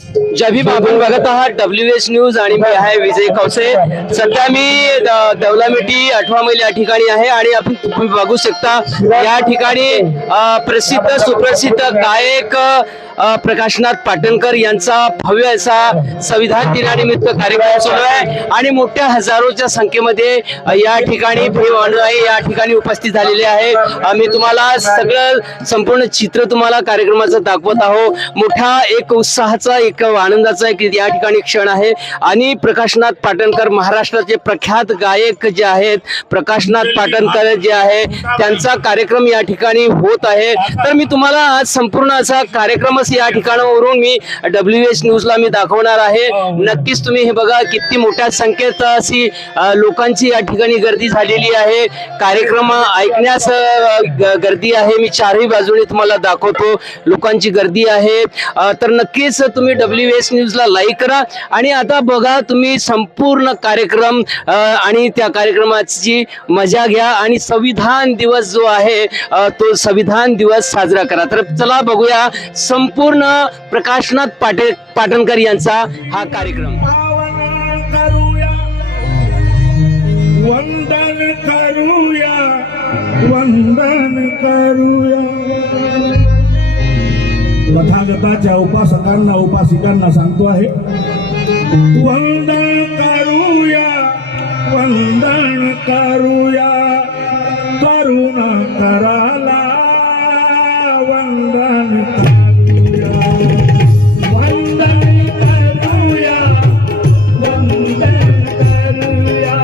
जय भीम. आपण बघत आहात WS न्यूज आणि मी आहे विजय कौसे. सध्या मी दौलामेटी 8 मैल या ठिकाणी आहे आणि आपण तुम्ही बघू शकता या ठिकाणी प्रसिद्ध सुप्रसिद्ध गायक प्रकाशनाथ पाटणकर यांचा भव्य असा संविधान दिनानिमित्त कार्यक्रम सुरू आहे आणि मोठ्या हजारोच्या संख्येमध्ये या ठिकाणी भीम अनुयायी या ठिकाणी उपस्थित झालेले आहे. मी तुम्हाला सगळं संपूर्ण चित्र तुम्हाला कार्यक्रमाचं दाखवत आहो. मोठा एक उत्साहाचा एक आनंदाचा एक या ठिकाणी क्षण आहे आणि प्रकाशनाथ पाटणकर महाराष्ट्राचे प्रख्यात गायक जे आहेत प्रकाशनाथ पाटणकर जे आहे त्यांचा कार्यक्रम या ठिकाणी होत आहे. तर मी तुम्हाला आज संपूर्ण असा कार्यक्रम या ठिकाणावरून मी WS न्यूजला मी दाखवणार आहे. नक्कीच तुम्ही हे बघा किती मोठ्या संख्येत अशी लोकांची या ठिकाणी गर्दी झालेली आहे. कार्यक्रम ऐकण्यास गर्दी आहे. मी चारही बाजूने तुम्हाला दाखवतो लोकांची गर्दी आहे. तर नक्कीच तुम्ही WS न्यूजला लाईक करा आणि आता बघा तुम्ही संपूर्ण कार्यक्रम आणि त्या कार्यक्रमाची मजा घ्या आणि संविधान दिवस जो आहे तो संविधान दिवस साजरा करा. तर चला बघूया संपूर्ण प्रकाशनाथ पाटणकर यांचा हा कार्यक्रम. वंदन करूया वंदन करूया. तथागताच्या उपासकांना उपासिकांना सांगतो आहे वंदन करूया वंदन करूया. करुण कराला वंदन करूया वंदन करूया वंदन करूया.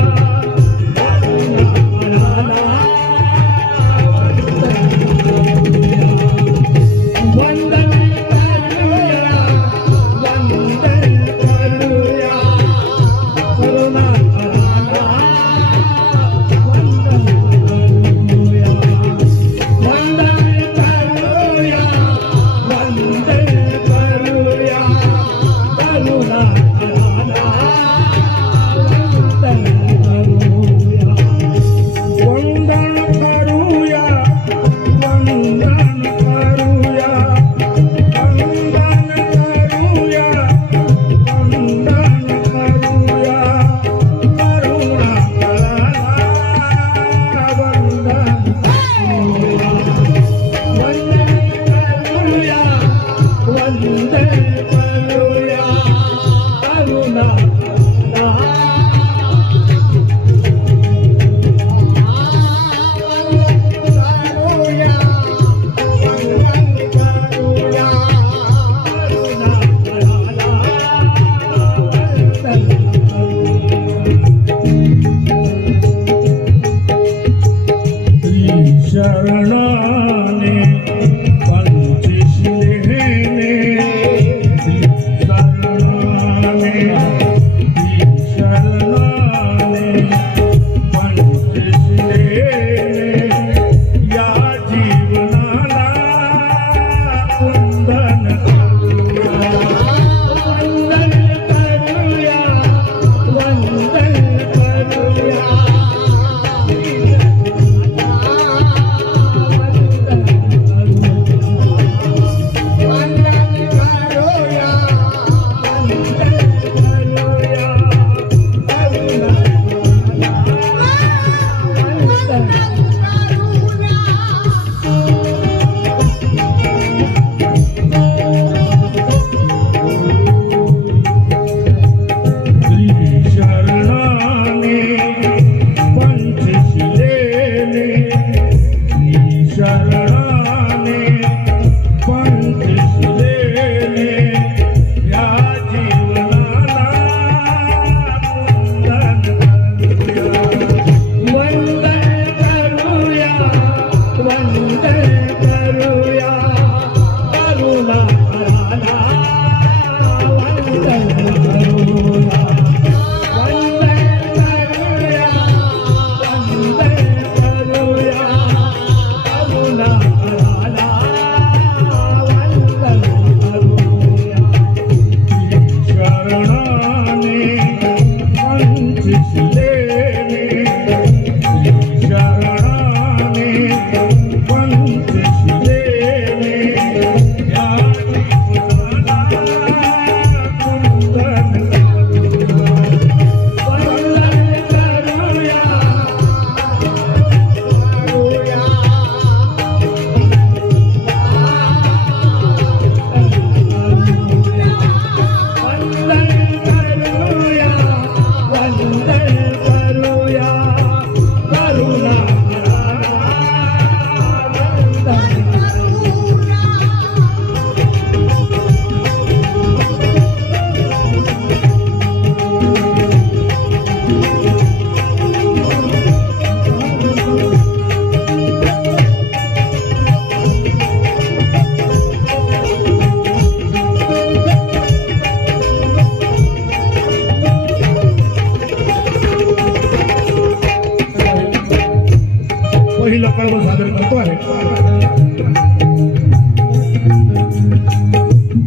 कळवळ सादर करतो आहे.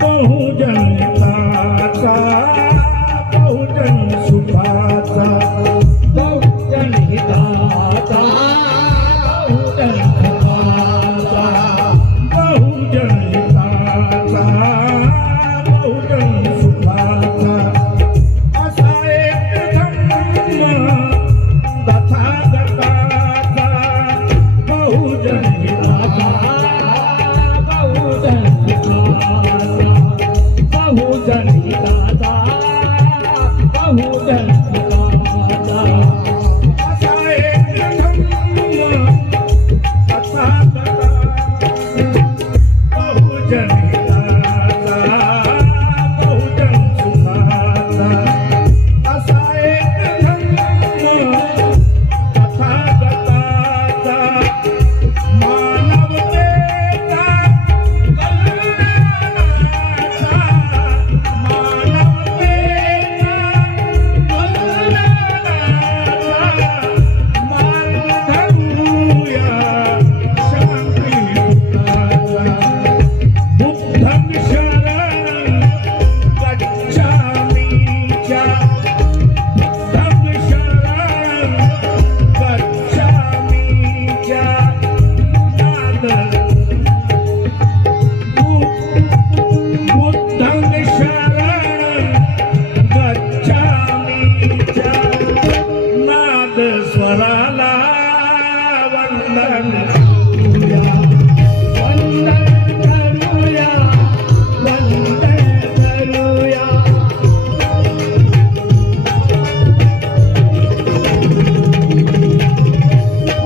बहुजन हिताचा, बहुजन सुखाचा, बहुजन हिताचा, बहुजन सुखाचा, बहुजन हिताचा, बहुजन सुखाचा, असा एक धम्म तथागताचा. बहुजन हिताचा, बहुजन सुखाचा, बहुजन हिताचा, बहुजन सुखाचा, असा एक धम्म तथागताचा. बहुजन हिताचा, बहुजन सुखाचा, असा एक धम्म तथागताचा. मानवतेचा कल्याणाचा, मानवतेचा कल्याणाचा, मान धरूया शांतीयुताचा. बुद्धं शरणं गच्छामीच्या, बुद्धं शरणं गच्छामीच्या. नाद बुद्धं शरणं गच्छामीच्या. नाद स्वराला वंदन करूया, वंदन करूया, वंदन करूया.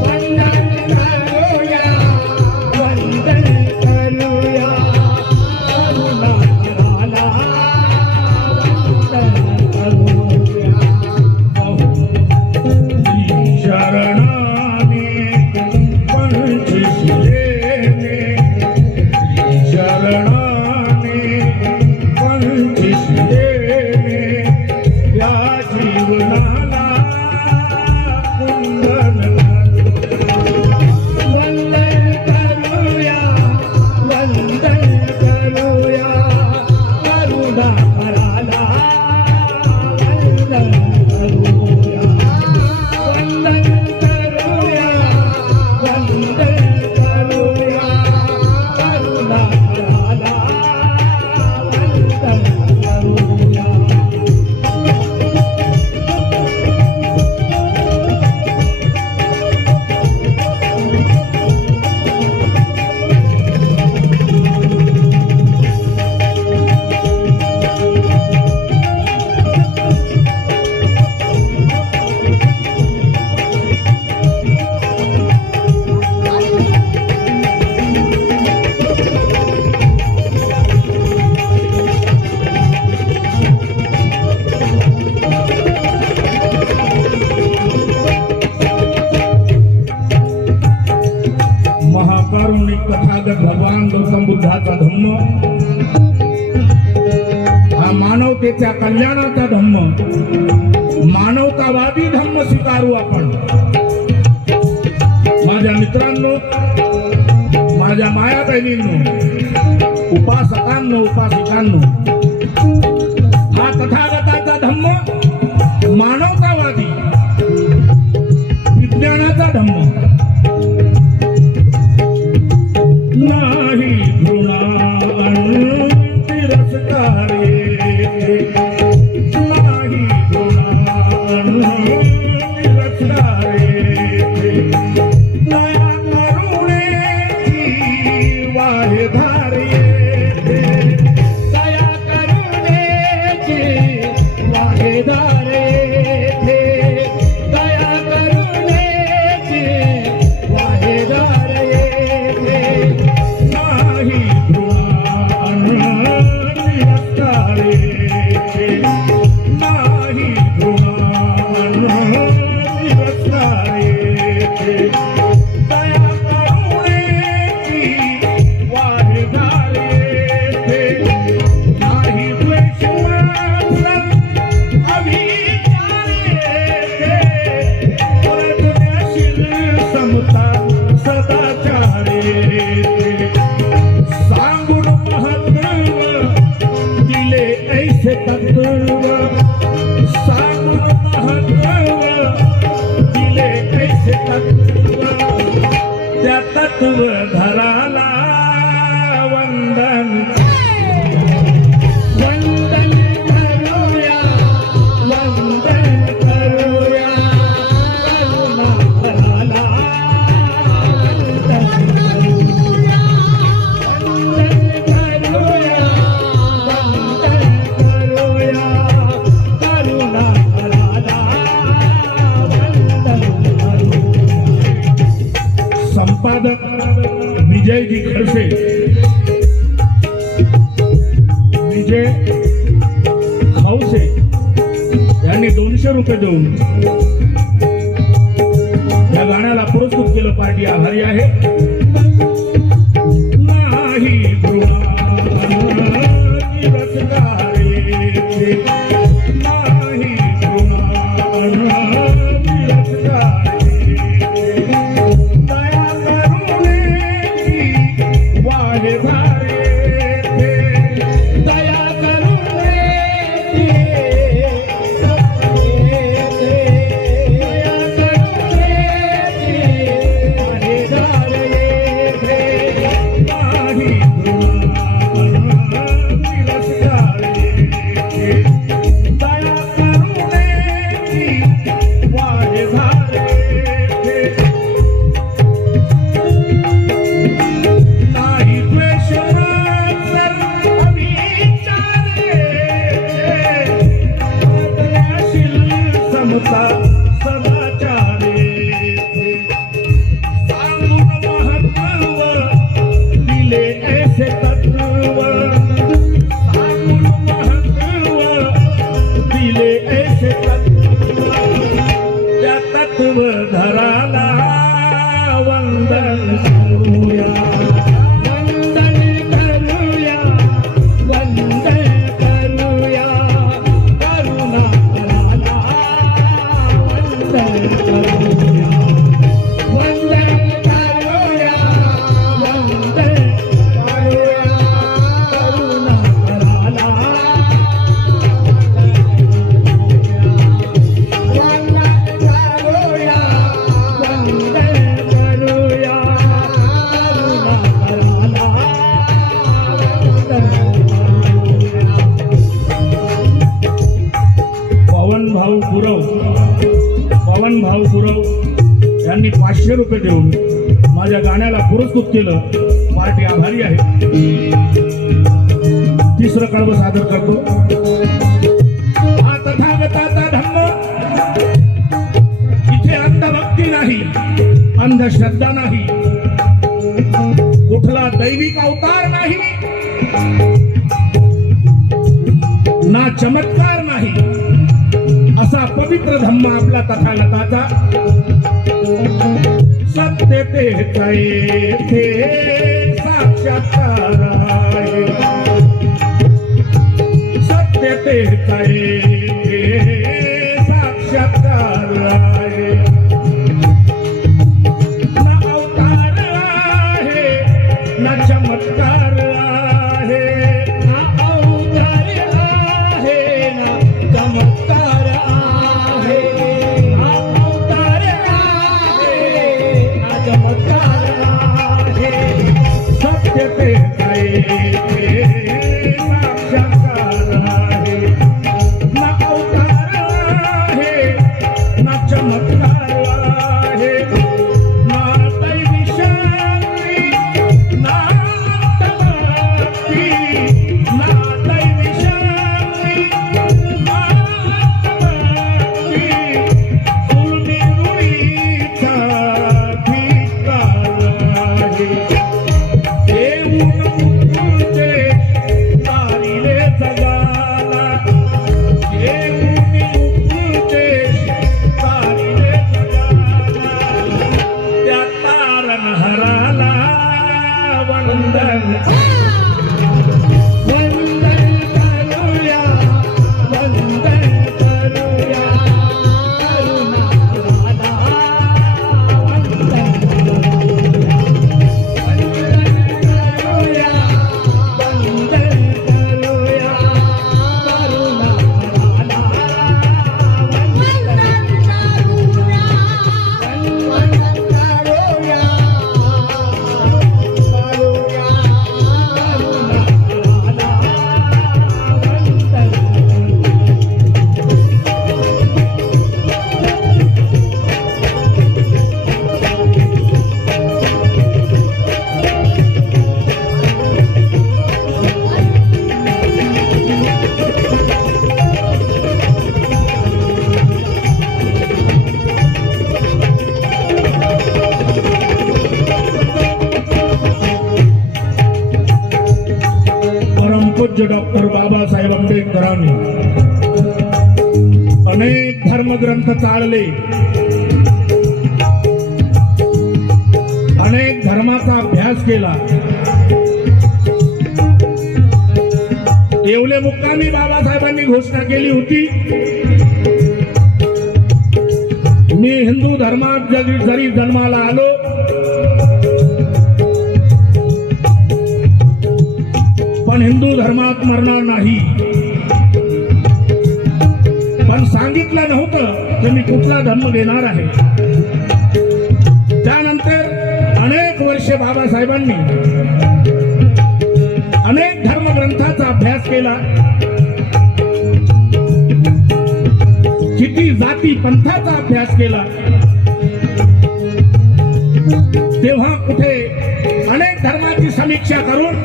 वंदन करूया, वंदन करूया. करुणाकराला वंदन करूया. शरणाने पंचशिलेने, शरणाने पंचशिलेने या जीवनाला कुंदन वंदन करूया, वंदन करूया. करुणाकराला वंदन करूया, वंदन करूया, वंदन करूया. करुणाकराला वंदन करूया. महाकारुणिक तथागत भगवान गौतम बुद्धाचा धम्म हा मानवतेच्या कल्याणाचा धम्म, मानवतावादी धम्म स्वीकारू आपण. माझ्या मित्रांनो, माझ्या माया बहिणींनो, उपासकांनो, उपासिकांनो, हा तथागताचा धम्म मानवतावादी विज्ञानाचा धम्म. नाही घृणा तिरस्कारे, नाही घृणा तिरस्कारे. दया करुणेची वाहे धारे, दया ऐसे तत्व सांगून महत्व दिले ऐसे तत्व त्या तत्व धराला वंदन वंदन करूया वंदन करूया करुणा धराला वंदन करूया वंदन करूया वंदन करूया करुणा धराला वंदन करूया. संपादक विजयजी खडसे, विजय खवसे यांनी 200 रुपये देऊन या गाण्याला पुरस्कृत केलं. पार्टी आभारी आहे. नाही नाही दया करुणेची वाहे भारे दया करुणेची दया करुणेची वाहे भारे नाही दया करुणेची वाहे भारे नाही द्वेष मात्सर अविचारे दयाशील समता सदाचारे सांगून महत्व दिले ऐसे तत्व सांगून महत्व दिले ऐसे तत्व त्या तत्व धराला वंदन करूया वंदन करूया वंदन करूया करुणा धराला वंदन करूया वंदन करूया वंदन करूया करुणा धराला वंदन करूया वंदन करूया करुणा धराला पवन भाऊ गुरव यांनी 500 रुपये देऊन माझ्या गाण्याला पुरस्कृत केलं. पार्टी आभारी आहे. तिसरं कळवं सादर करतो. हा तथागताचा धम्म इथे अंधभक्ती नाही, अंधश्रद्धा नाही, कुठला दैविक अवतार नाही, ना चमत्कार नाही, असा पवित्र धम्म आपला तथागताचा. सत्य तेच येथे साक्षात्कार आहे, सत्य तेच येथे साक्षात्कार आहे. ना अवतार आहे ना चमत्कार आहे, ना अवतार आहे ना चमत्कार आहे, ना अवतार आहे ना चमत्कार आहे. सत्य तेच येथे साक्षात्कार आहे, ना अवतार आहे ना चमत्कार मी अनेक धर्मग्रंथ चाळले, अनेक धर्माचा अभ्यास केला. येवले मुक्कामी बाबासाहेबांनी घोषणा केली होती, मी हिंदू धर्मात जरी जन्माला आलो पण हिंदू धर्मात मरणार नाही. पण सांगितलं नव्हतं की मी कुठला धर्म घेणार आहे. त्यानंतर अनेक वर्षे बाबासाहेबांनी अनेक धर्मग्रंथाचा अभ्यास केला, किती जाती पंथाचा अभ्यास केला. तेव्हा कुठे अनेक धर्माची समीक्षा करून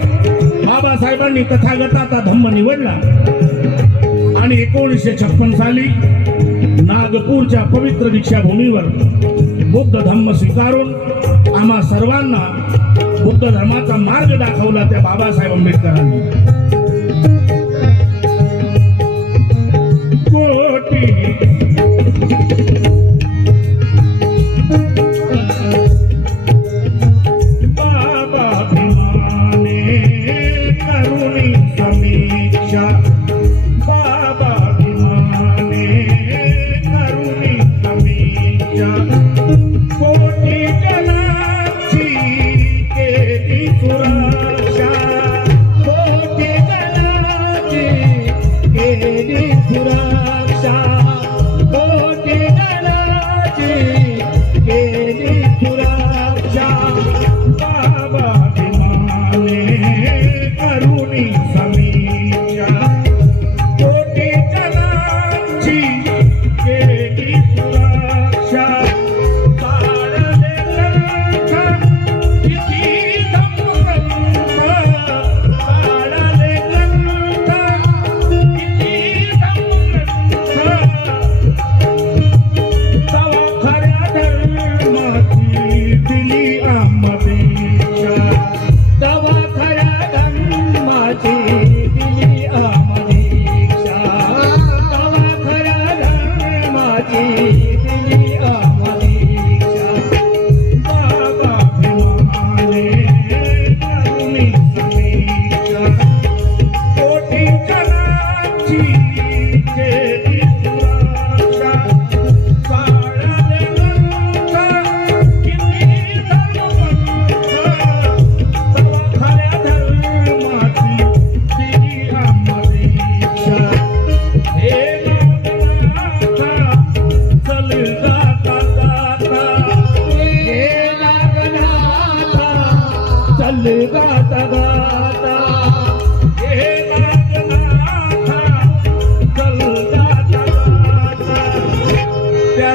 बाबासाहेबांनी तथागताचा धम्म निवडला आणि 1956 साली नागपूरच्या पवित्र दीक्षाभूमीवर बुद्ध धम्म स्वीकारून आम्हा सर्वांना बुद्ध धर्माचा मार्ग दाखवला त्या बाबासाहेब आंबेडकरांनी. कोटी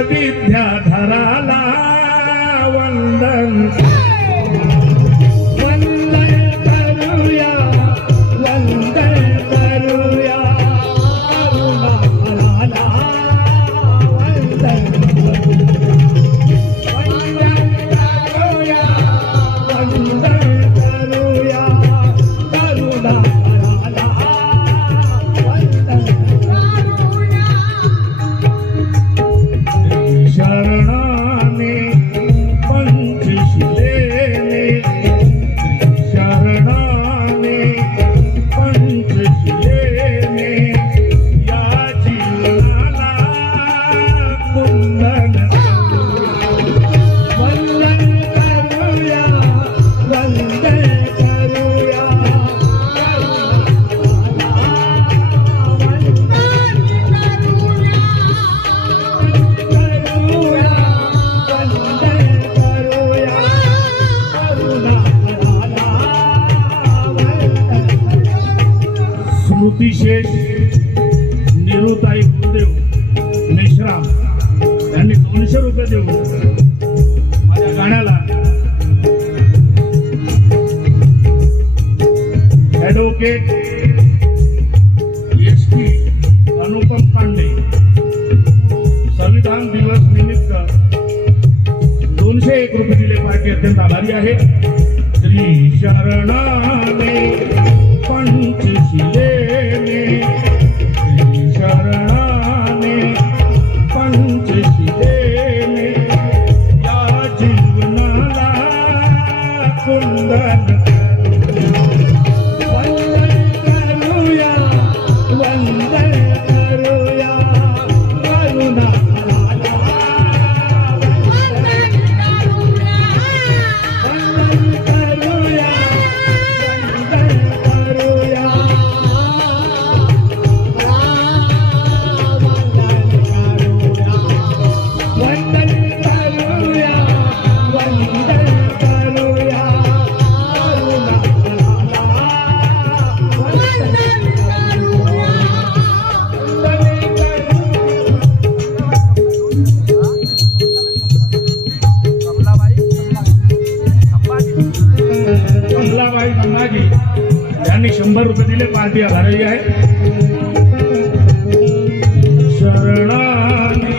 विद्याधराला वंदन वंदन करूया, वंदन करूया, करुणाला वंदन वंदन करूया, वंदन करूया, करुणाला वंदन शरणाने पंचशिलेने, शरणाने पंचशिलेने या जीवनाला वंदन वंदन करूया, वंदन करूया, स्मृतिशेष निरुताई गुरुदेव मेश्राम यांनी 200 रुपये देऊन माझ्या गाण्याला ॲडव्होकेट SP अनुपम पांडे संविधान दिवस निमित्त 201 रुपये दिले. पार्टी अत्यंत आभारी आहे. श्री शरणाने पंचशिलेने रुपये दिले, पार्टी आभारी आहे. शरणाने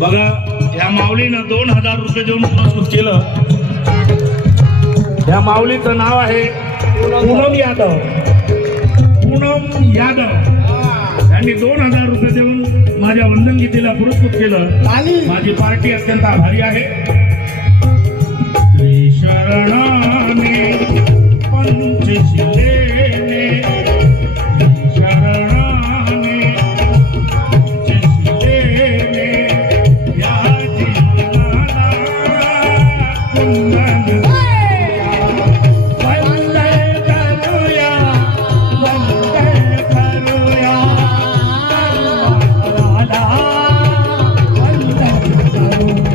बघा, या माऊलीनं 2000 रुपये देऊन पुरस्कृत केलं. या माऊलीचं नाव आहे पूनम यादव. पूनम यादव यांनी 2000 रुपये देऊन माझ्या वंदन गीतेला पुरस्कृत केलं. माझी पार्टी अत्यंत आभारी आहे. श्री शरणाने पंचशिलेने, शरणाने पंचशिलेने या जीवनाला कुंदन वंदे करूया, वंदे करूया कर्मलाला, वंदे करूया.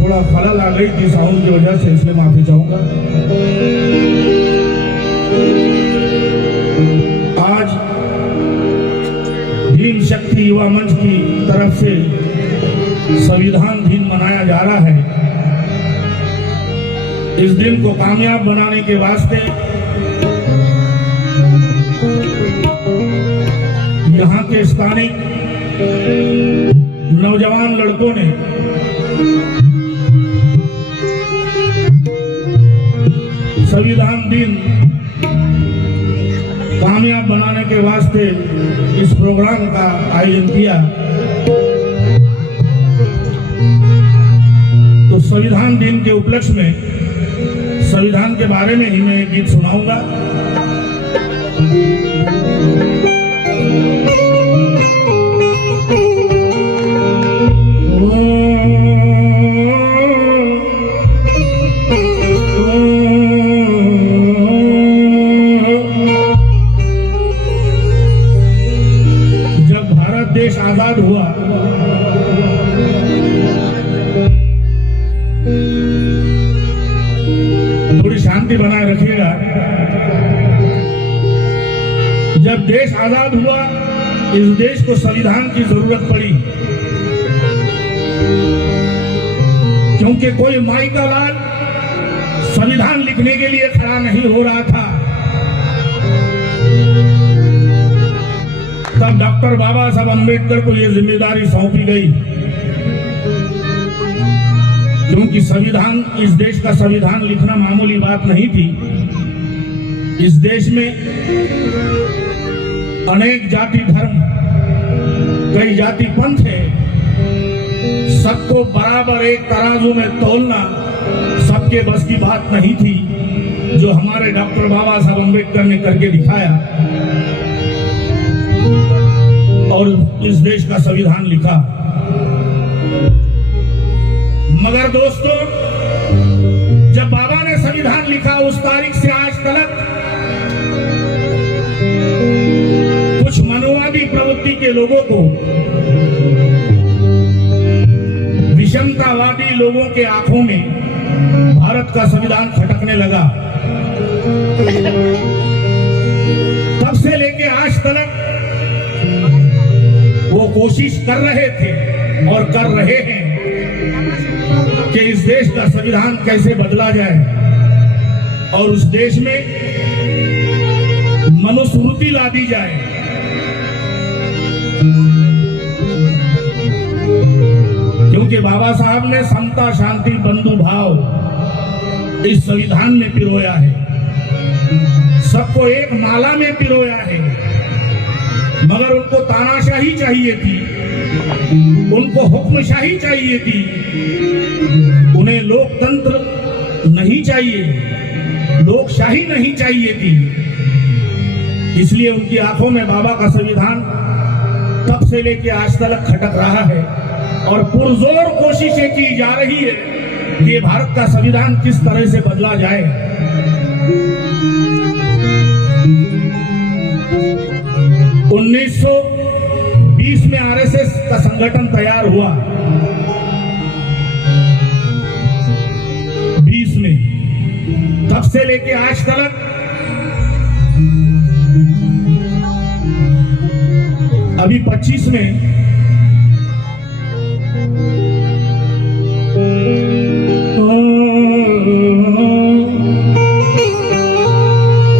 थोड़ा खलल आ गई थी साउंड की वजह से, इसलिए माफी चाहूंगा. आज भीम शक्ति युवा मंच की तरफ से संविधान दिन मनाया जा रहा है. इस दिन को कामयाब बनाने के वास्ते यहाँ के स्थानिक नौजवान लड़कों ने संविधान दिन कामयाब बनाने के वास्ते इस प्रोग्राम का आयोजन किया. तो संविधान दिन के उपलक्ष्य में संविधान के बारे में ही मैं एक गीत सुनाऊंगा. देश आजाद हुआ, थोड़ी शांति बनाए रखिएगा. जब देश आजाद हुआ, इस देश को संविधान की जरूरत पड़ी, क्योंकि कोई माई का लाल संविधान लिखने के लिए खड़ा नहीं हो रहा था. तब डॉक्टर बाबा साहब अम्बेडकर को यह जिम्मेदारी सौंपी गई, क्योंकि संविधान, इस देश का संविधान लिखना मामूली बात नहीं थी. इस देश में अनेक जाति धर्म, कई जाति पंथ है. सबको बराबर एक तराजू में तोलना सबके बस की बात नहीं थी, जो हमारे डॉक्टर बाबा साहब अम्बेडकर ने करके दिखाया और इस देश का संविधान लिखा. मगर दोस्तों, जब बाबा ने संविधान लिखा, उस तारीख से आज तक कुछ मनोवादी प्रवृत्ति के लोगों को, विषमतावादी लोगों के आंखों में भारत का संविधान खटकने लगा. तब से लेके आज तक वो कोशिश कर रहे थे और कर रहे हैं कि इस देश का संविधान कैसे बदला जाए और उस देश में मनुस्मृति ला दी जाए. क्योंकि बाबा साहब ने समता, शांति, बंधु भाव इस संविधान में पिरोया है. सबको एक माला में पिरोया है. मगर उनको तानाशाही चाहिए थी, उनको हुक्मशाही चाहिए थी, उन्हें लोकतंत्र नहीं चाहिए, लोकशाही नहीं चाहिए थी। इसलिए उनकी आंखों में बाबा का संविधान तब से लेके आज तक खटक रहा है और पुरजोर कोशिशें की जा रही है कि भारत का संविधान किस तरह से बदला जाए। 1920 में आरएसएस का संगठन तैयार हुआ, 20 में, तब से लेके आज तक अभी 25 में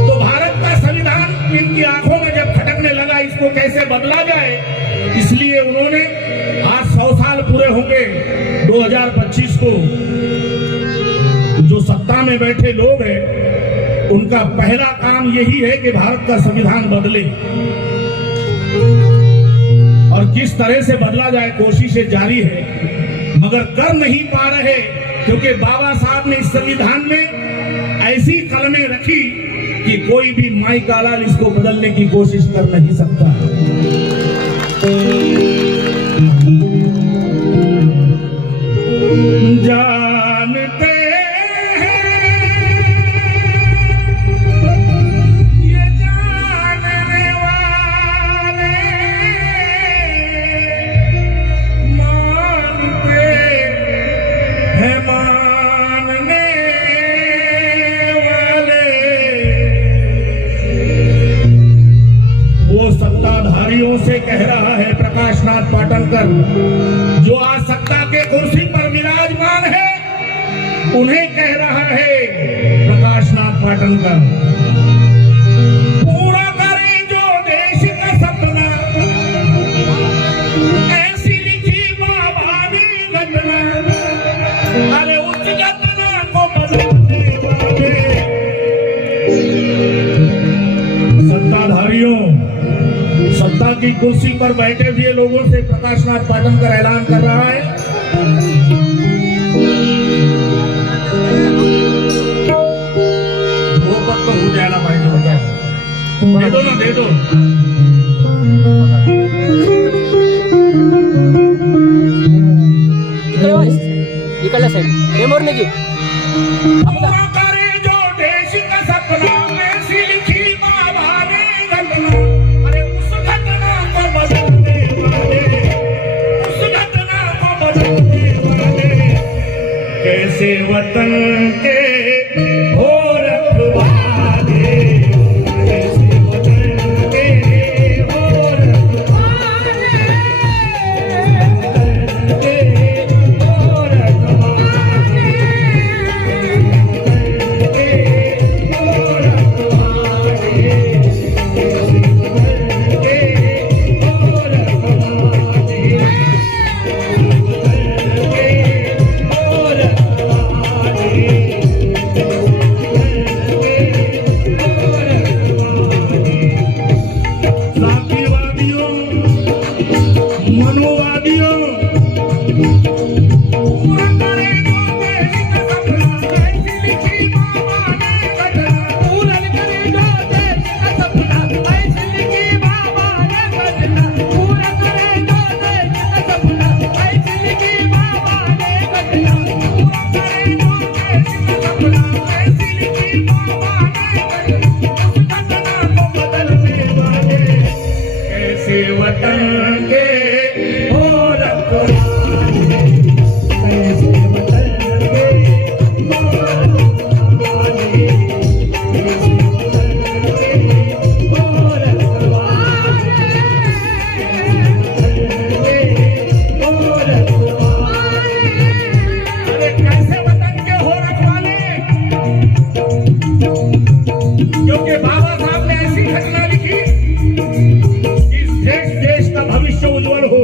तो भारत का संविधान इनकी आंखों में जब खटकने लगा इसको कैसे बदला जाए, इसलिए उन्होंने आज 100 साल पूरे होंगे 2025 को। जो सत्ता में बैठे लोग हैं उनका पहला काम यही है कि भारत का संविधान बदले और किस तरह से बदला जाए कोशिशें जारी है, मगर कर नहीं पा रहे क्योंकि बाबा साहब ने इस संविधान में ऐसी कलमें रखी कि कोई भी माई का लाल इसको बदलने की कोशिश कर नहीं सकता। जानते से कह रहा है प्रकाश नाथ पाटनकर, जो आज सत्ता के कुर्सी पर विराजमान है, उन्हें कह रहा है प्रकाश नाथ पाटनकर, पूरा करें जो देश का सपना, ऐसी लिखी बाबा ने घटना, अरे उस घटना को बदलने वाले सत्ताधारियों, सत्ता की कुर्सी पर बैठे हुए लोगों से प्रकाश नाथ पाटनकर ऐलान कर रहा है, ध्रुवपद तो हो जाना पाहिजे, बताओ, दे दो ना, दे दो। इकडला साईड रेमोर ने की पूरा करे जो देश का सपना, ऐसी लिखी बाबा ने घटना, अरे उस घटना को बदलने वाले, उस घटना को बदलने वाले, कैसे वतन के हो रखवाले, कैसे वतन के हो रखवाले, हो रखवाले, हो रखवाले, साथीवादियों, मनुवादियों, पूरा करे जो देश का सपना, ऐसी लिखी बाबा ने घटना, पूरा करे जो देश का सपना, ऐसी लिखी बाबा ने घटना, पूरा करे जो देश का सपना, ऐसी लिखी बाबा ने घटना, पूरा करे जो देश का सपना, ऐसी लिखी बाबा ने घटना, उस घटना को बदलने वाले, कैसे वतन के हो रखवाले, कैसे वतन के हो रखवाले, कैसे वतन के हो रखवाले, हो रखवाले, अरे कैसे वतन के हो रखवाले, क्योंकि बाबा साहब ने ऐसी घटना लिखी, इस देश का भविष्य उज्जवल हो।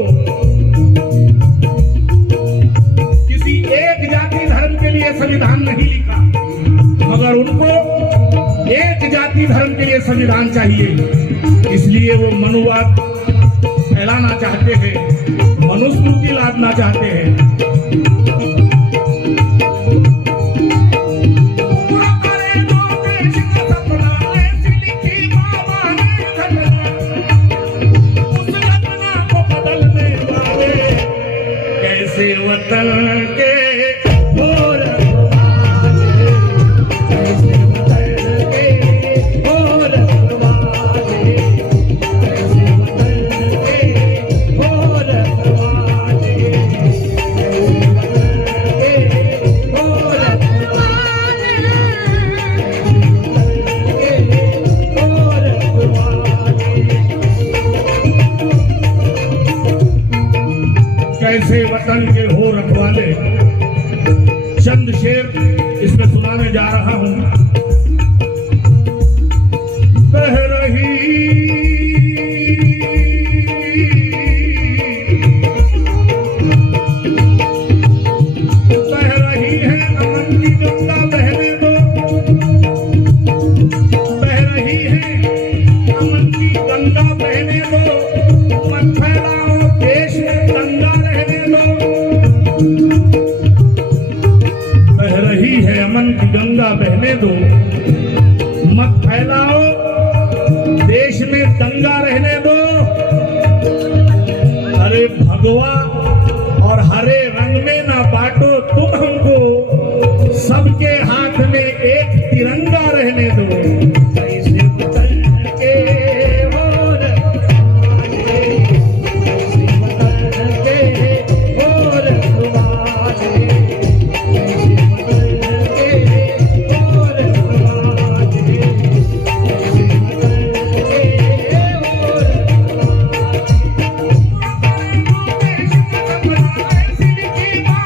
किसी एक जाति धर्म के लिए संविधान नहीं लिखा, मगर उनको एक जाति धर्म के लिए संविधान चाहिए, इसलिए वो मनुवाद फैलाना चाहते हैं, मनुस्मृति लादना चाहते हैं। वतन के हो रखवाले, कैसे वतन के हो रखवाले, कैसे वतन के हो रखवाले, कैसे वतन के हो रखवाले, कैसे वतन के हो रखवाले। चंद शेर इसमें सुनाने जा रहा हूं। बह रही है अमन की गंगा, बहने दो। बह रही है अमन की गंगा, बहने दो। मत फैलाओ देश में दंगा, रहने दो। बह रही है अमन की गंगा, बहने दो। मत फैलाओ देश में दंगा, रहने दो। अरे भगवा और हरे रंग में ना बांटो तुम हमको, सबके हाथ में एक तिरंगा, रहने दो। कैसे वतन के हो रखवाले, कैसे वतन के हो रखवाले, कैसे वतन के हो रखवाले, कैसे वतन के हो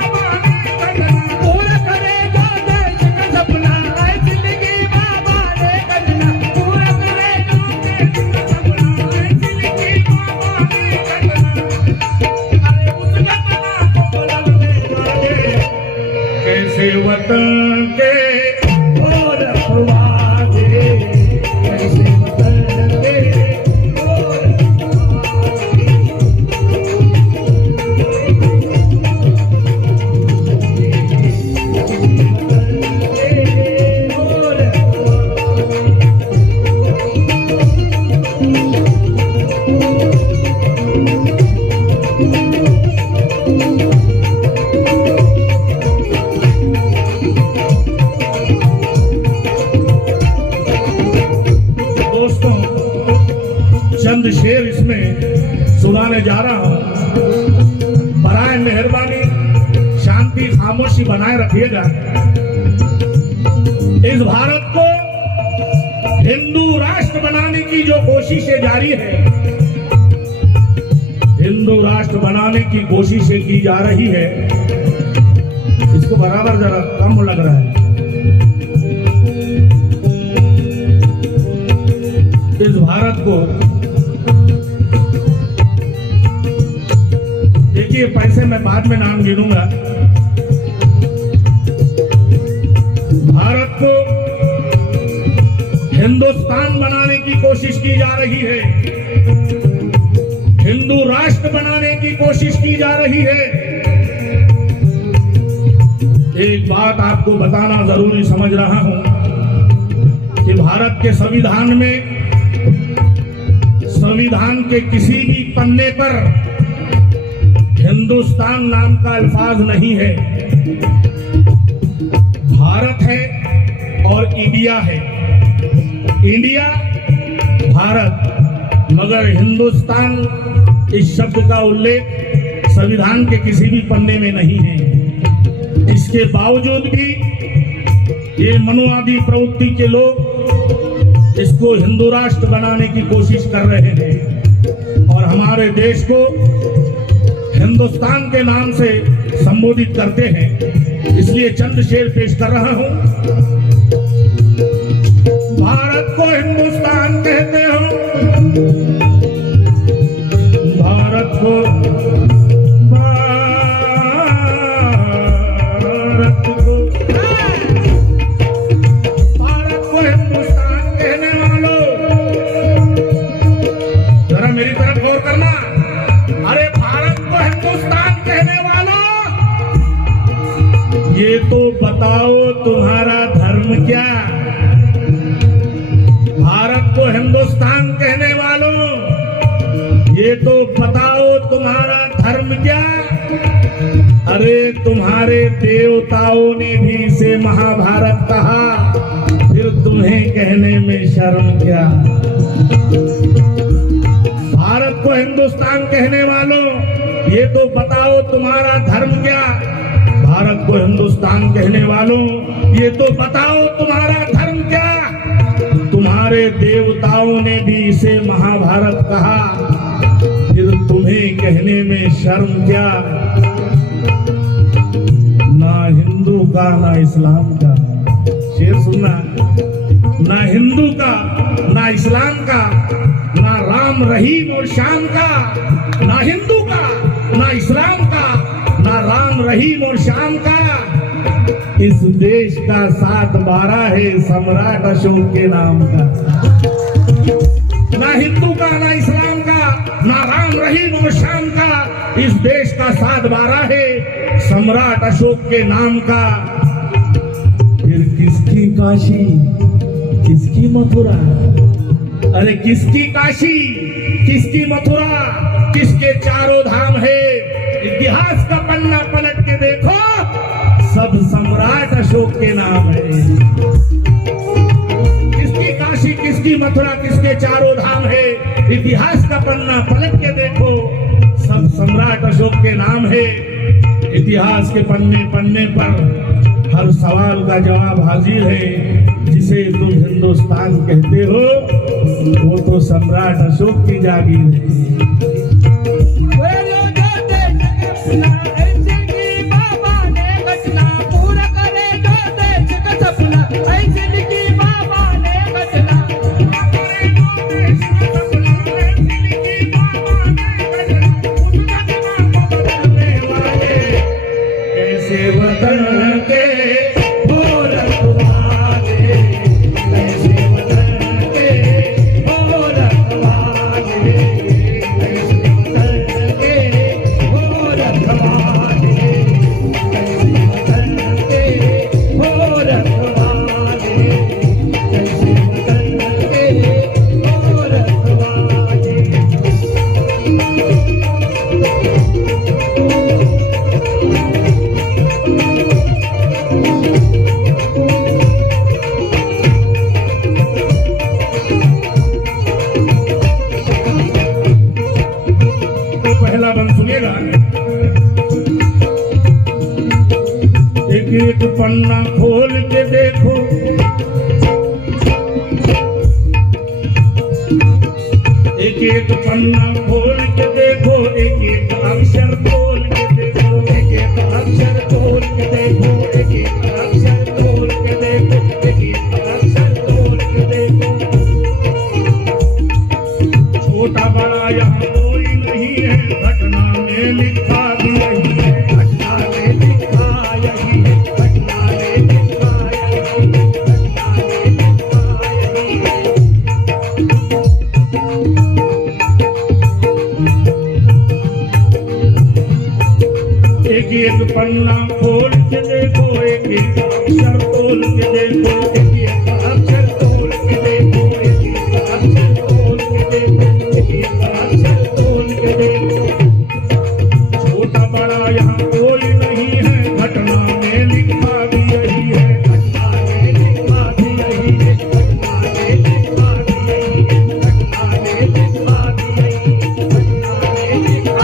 पूरा करेगा देश का सपना, ऐसी लिखी बाबा ने कजना। पूरा करेगा देश का सपना, ऐसी लिखी बाबा ने कजना। अरे उस घटना को लगने वाले, कैसे वतन के हो रखवाले, कैसे वतन के हो दोस्तों, चंद शेर इसमें सुनाने जा रहा हूं। बराए मेहरबानी शांति खामोशी बनाए रखिएगा। इस भारत को हिंदू राष्ट्र बनाने की जो कोशिशें जारी है, हिंदू राष्ट्र बनाने की कोशिशें की जा रही है, इसको बराबर जरा कम लग रहा है। इस भारत को देखिए, पैसे मैं बाद में नाम गिनूंगा। भारत को हिंदुस्तान बनाने की कोशिश की जा रही है, हिंदू राष्ट्र बनाने की कोशिश की जा रही है। एक बात आपको बताना जरूरी समझ रहा हूं कि भारत के संविधान में, संविधान के किसी भी पन्ने पर हिंदुस्तान नाम का अल्फाज नहीं है। भारत है और इंडिया है। इंडिया, भारत, मगर हिंदुस्तान इस शब्द का उल्लेख संविधान के किसी भी पन्ने में नहीं है। इसके बावजूद भी ये मनुवादी प्रवृत्ति के लोग इसको हिंदू राष्ट्र बनाने की कोशिश कर रहे हैं और हमारे देश को हिंदुस्तान के नाम से संबोधित करते हैं। इसलिए चंद शेर पेश कर रहा हूं। भारत को हिंदुस्तान कहते हो, भारत को हिंदुस्तान कहने वालों, जरा मेरी तरफ गौर करना। अरे भारत को हिंदुस्तान कहने वालों, ये तो बताओ तुम्हारा धर्म क्या? भारत को हिंदुस्तान कहने वालों, ये तो बताओ तुम्हारा धर्म क्या? अरे तुम्हारे देवताओं ने भी इसे महाभारत कहा, फिर तुम्हें कहने में शर्म क्या। भारत को हिंदुस्तान कहने वालों, ये तो बताओ तुम्हारा धर्म क्या। भारत को हिंदुस्तान कहने वालों, ये तो बताओ तुम्हारा धर्म क्या। तुम्हारे देवताओं ने भी इसे महाभारत कहा, फिर तुम्हें कहने में शर्म क्या। ना हिंदू का ना इस्लाम का, शेर सुनना, ना हिंदू का ना इस्लाम का, ना राम रहीम और शाम का। ना हिंदू का ना इस्लाम का, ना राम रहीम और शाम का। इस देश का 7/12 है सम्राट अशोक के नाम का। ना हिंदू का ना इस्लाम का, ना राम रहीम और शाम का। इस देश का 7/12 है सम्राट अशोक के नाम का। फिर किसकी काशी किसकी मथुरा। अरे किसकी काशी किसकी मथुरा, किसके चारों धाम है। इतिहास का पन्ना पलट के देखो, सब सम्राट अशोक के नाम है। किसकी काशी किसकी मथुरा, किसके चारों धाम है। इतिहास का पन्ना पलट के देखो, सब सम्राट अशोक के नाम है। इतिहास के पन्ने पन्ने पर हर सवाल का जवाब हाजिर है। जिसे तुम हिंदुस्तान कहते हो, वो तो सम्राट अशोक की जागीर है। एक पन्ना खोल के देखो, एक पन्ना खोल के देखो, एक अक्षर खोल के देखो, एक अक्षर खोल के देखो, एक अक्षर खोल के देखो, एक अक्षर खोल के देखो। छोटा बड़ा यहाँ कोई नहीं है, घटना में लिखा भी यही है, घटना में लिखा यही है, घटना में लिखा यही है, घटना में लिखा यही है। एक पन्ना खोल के देखो, एक अक्षर खोल के देखो, एक अक्षर खोल के देखो, एक अक्षर खोल के देखो, एक अक्षर खोल के देखो। छोटा बड़ा यहाँ कोई नहीं है, घटना में लिखा भी यही है, घटना में लिखा भी यही है, घटना में लिखा भी यही है, घटना में लिखा भी यही है, घटना में लिखा।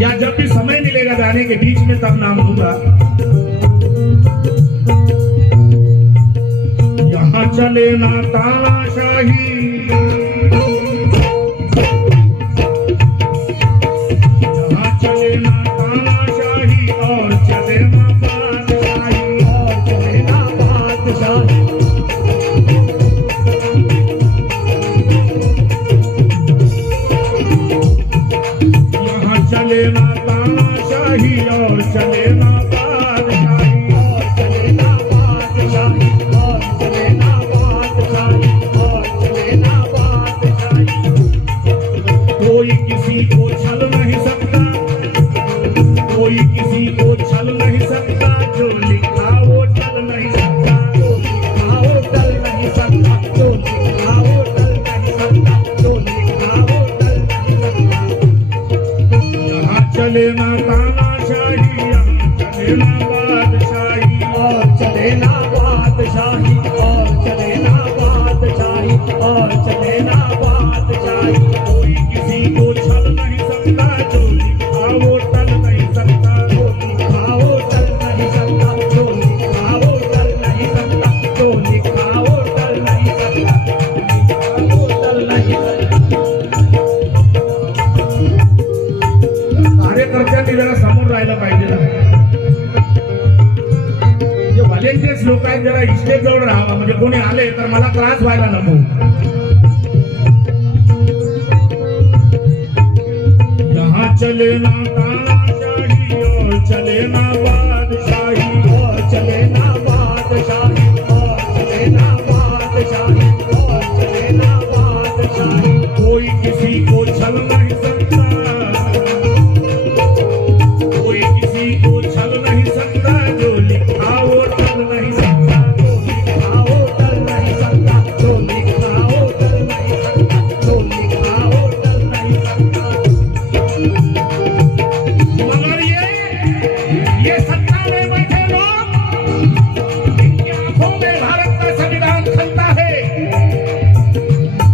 या जब भी समय मिलेगा गाने के बीच में तब नाम लूंगा। यहाँ चले ना तानाशाही, यहाँ चले ना तानाशाही और चले ना बादशाही, और चले ना बादशाही। चले ना तानाशाही और चले ना बादशाही, और चले ना बादशाही, और चले ना बादशाही, और चले ना बादशाही। कोई किसी को छल नहीं सकता, कोई किसी को छल नहीं सकता, जो लिखा वो टल नहीं सकता, जो लिखा वो टल नहीं सकता, जो लिखा वो टल नहीं सकता, जो लिखा वो टल नहीं सकता। चले ना तानाशाही, चले ना बादशाही, और चले ना बादशाही, और चले ना बादशाही, और चले ना बादशाही। कोई किसी को छल नहीं सकता, जो लिखा वो टल नहीं सकता, जो लिखा वो टल नहीं सकता, जो लिखा वो टल नहीं सकता, जो लिखा वो टल नहीं सकता, लिखा वो टल नहीं सकता। कार्यकर्त्यांनी जरा समोर राहायला पाहिजे ना, जे व्हॉलेंटियर्स लोक आहेत जरा स्टेज जवळ राहावा, म्हणजे कोणी आले तर मला त्रास व्हायला नको। यहाँ चले ना तानाशाही और चले ना बादशाही, और चले ना बादशाही, और चले ना बादशाही, और चले ना बादशाही। कोई किसी को छल नहीं सकता, कोई किसी को छल नहीं सकता, जो लिखा वो टल नहीं सकता, जो लिखा वो टल नहीं सकता, जो लिखा वो टल नहीं सकता, जो लिखा वो टल नहीं सकता। मगर ये सत्ता में बैठे लोग, इनकी आंखों में भारत का संविधान खलता है,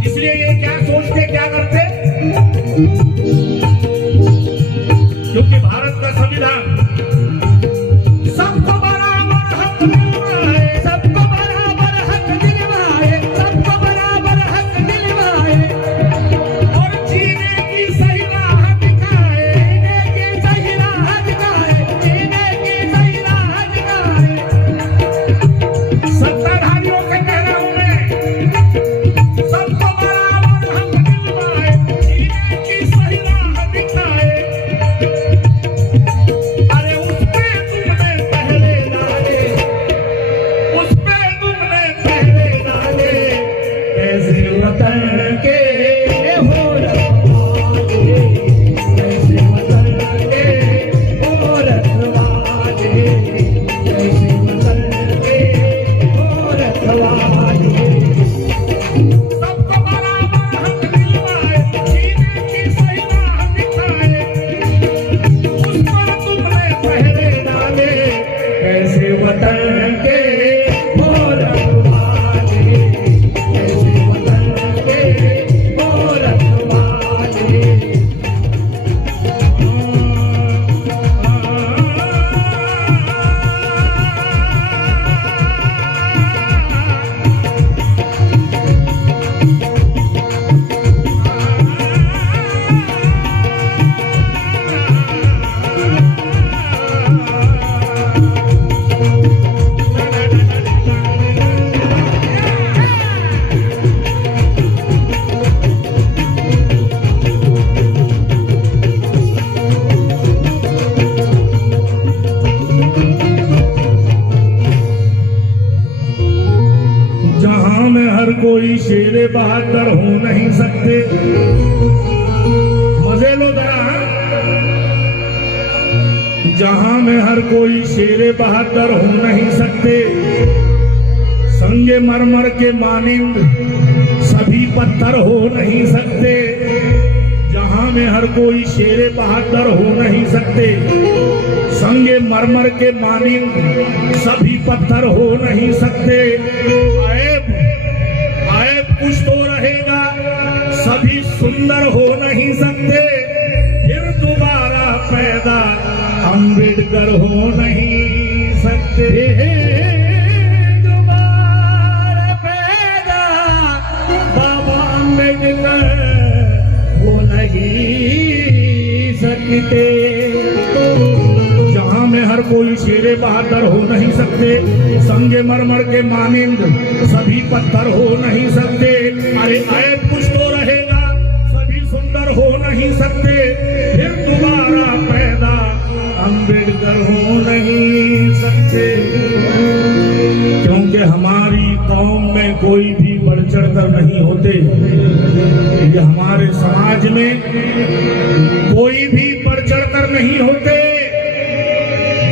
इसलिए ये क्या सोचते क्या करते, क्योंकि भारत का संविधान सबको बराबर हक दिलवाए, सबको बराबर हक दिलवाए, सबको बराबर हक दिलवाए, और जीने की सही राह दिखाए, जीने की सही राह दिखाए, जीने की सही राह दिखाए। सत्ताधारियों के कह रहा हूं मैं, सबको बराबर हक दिलवाए, जीने की सही राह दिखाए। अरे उसपे तुमने पहले डाले, उसपे तुमने पहले डाले, कैसे वतन के हो रखवाले, कैसे वतन के हो रखवाले, कैसे वतन के हो रखवाले। सबको बराबर हक दिलवाए, जीने की सही राह दिखाए, उस पर तुमने पहरे डाले, कैसे वतन के हो रखवाले, कैसे वतन के हो रखवाले। जहां में हर कोई शेरे बहादुर हो नहीं सकते, मजे लो जरा। जहां में हर कोई शेरे बहादुर हो नहीं सकते, संगे मरमर के मानिंद सभी पत्थर हो नहीं सकते। जहां में हर कोई शेरे बहादुर हो नहीं सकते, संगे मरमर के मानिंद सभी पत्थर हो नहीं सकते। ऐब कुछ तो रहेगा, सभी सुंदर हो नहीं सकते। फिर दोबारा पैदा अंबेडकर हो नहीं सकते। दोबारा पैदा बाबा अंबेडकर हो नहीं सकते। जहां में हर कोई शेरे बहादुर हो नहीं सकते, संगे मरमर के मानिंद सभी पत्थर हो नहीं सकते। अरे ऐब कुछ तो रहेगा, सभी सुंदर हो नहीं सकते। फिर दोबारा पैदा अंबेडकर हो नहीं सकते। क्योंकि हमारी कौम में कोई भी बढ़ चढ़ कर नहीं होते। ये हमारे समाज में कोई भी बढ़ चढ़ कर नहीं होते।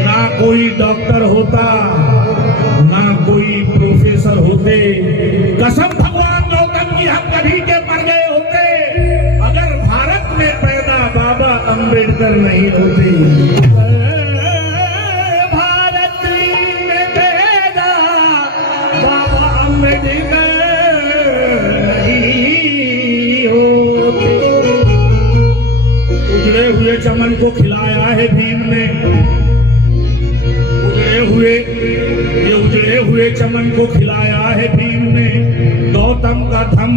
ना कोई डॉक्टर होता, ना कोई प्रोफेसर होते। कसम भगवान गौतम की हम कभी के मर गए होते अगर भारत में पैदा बाबा अंबेडकर नहीं होते। भारत में पैदा बाबा अंबेडकर नहीं होते। उजड़े हुए चमन को खिलाया है भीम ने। उजड़े हुए चमन को खिलाया है भीम ने। गौतम का धम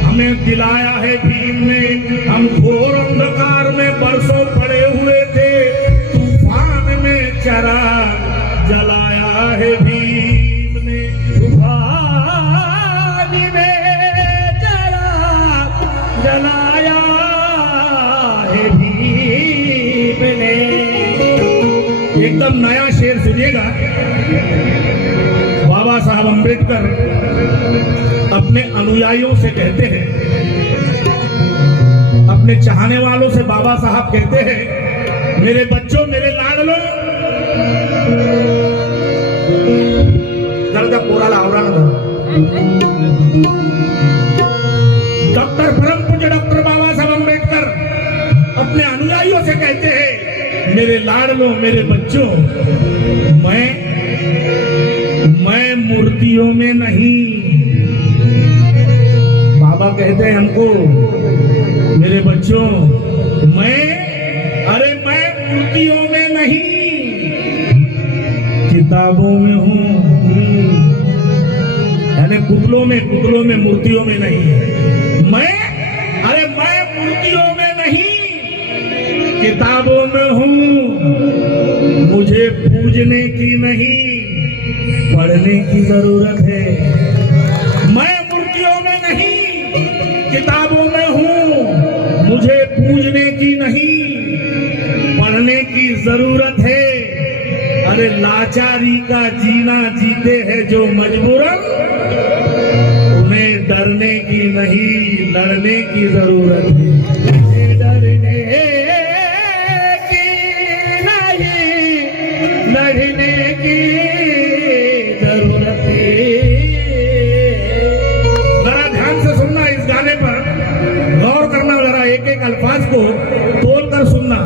हमें दिलाया है भीम ने। हम घोर अंधकार में बरसों पड़े हुए थे, तूफान में चरा जलाया है भीम ने। तूफान में चरा जलाया है भीम ने। एकदम नया शेर सुनिएगा। बाबा साहब अंबेडकर अपने अनुयायियों से कहते हैं, अपने चाहने वालों से बाबा साहब कहते हैं, मेरे बच्चों, मेरे लाडलो, दर्द पूरा लावरा ना। डॉक्टर परम पूज्य डॉक्टर बाबा साहब अंबेडकर अपने अनुयायियों से कहते हैं, मेरे लाडलो, मेरे बच्चों, मैं मूर्तियों में नहीं। बाबा कहते हैं हमको, मेरे बच्चों, मैं मूर्तियों में नहीं, किताबों में हूं। यानी पुतलों में मूर्तियों में नहीं। मैं मूर्तियों में नहीं, किताबों में हूं। मुझे पूजने की नहीं, पढ़ने की जरूरत है। मैं मूर्तियों में नहीं, किताबों में हूं। मुझे पूजने की नहीं, पढ़ने की जरूरत है। अरे लाचारी का जीना जीते हैं जो मजबूरन, उन्हें डरने की नहीं, लड़ने की जरूरत है। डरने की नहीं, लड़ने की जरूरत है। जरा ध्यान से सुनना, इस गाने पर गौर करना, जरा एक एक अल्फाज को तोल कर सुनना।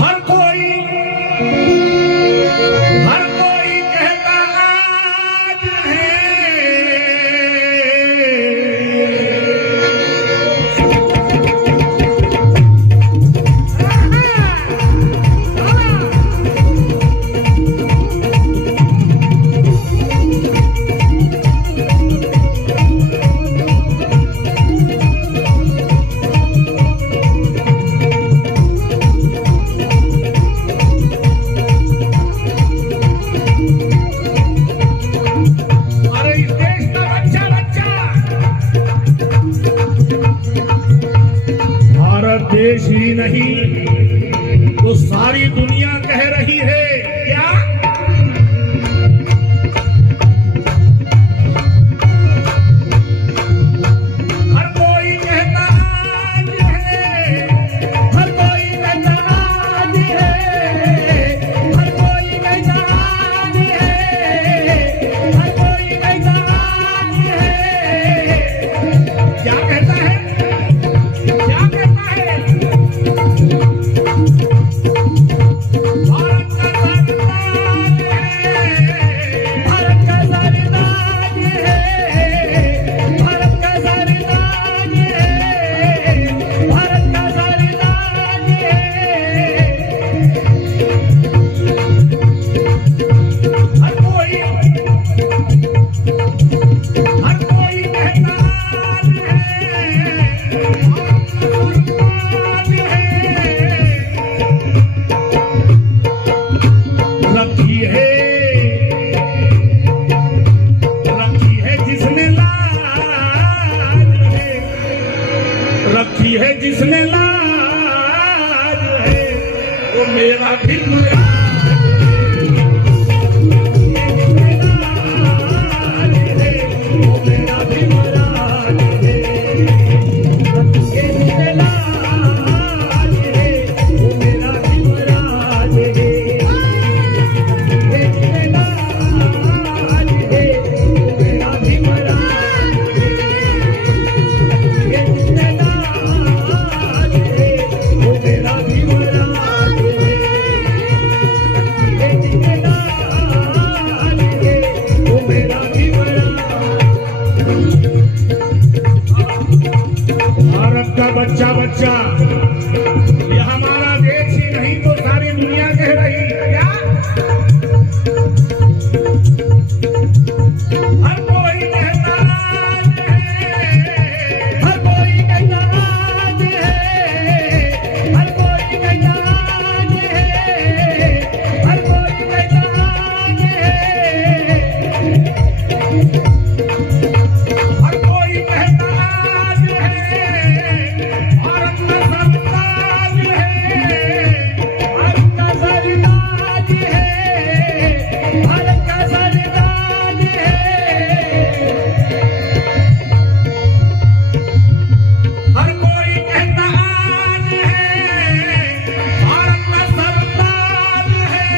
हर कोई कहता आज है, देश ही नहीं तो सारी दुनिया कह रही है क्या? हर कोई कहता आज है, हर कोई कहता आज है, हर कोई कहता आज है, हर कोई कहता आज है। क्या कहता है? क्या कहता है? मेरा भी मुराद बच्चा बच्चा ये हमारा देश ही नहीं तो सारी दुनिया कह रही है क्या? हर कोई कहता राज है, हर कोई कहता राज है, हर कोई कहता राज है, हर कोई कहता राज है, हर कोई कहता राज है, भारत का सरताज है, भारत का सरताज है, भारत का सरताज है, हर कोई कहता आज है, भारत का सरताज है,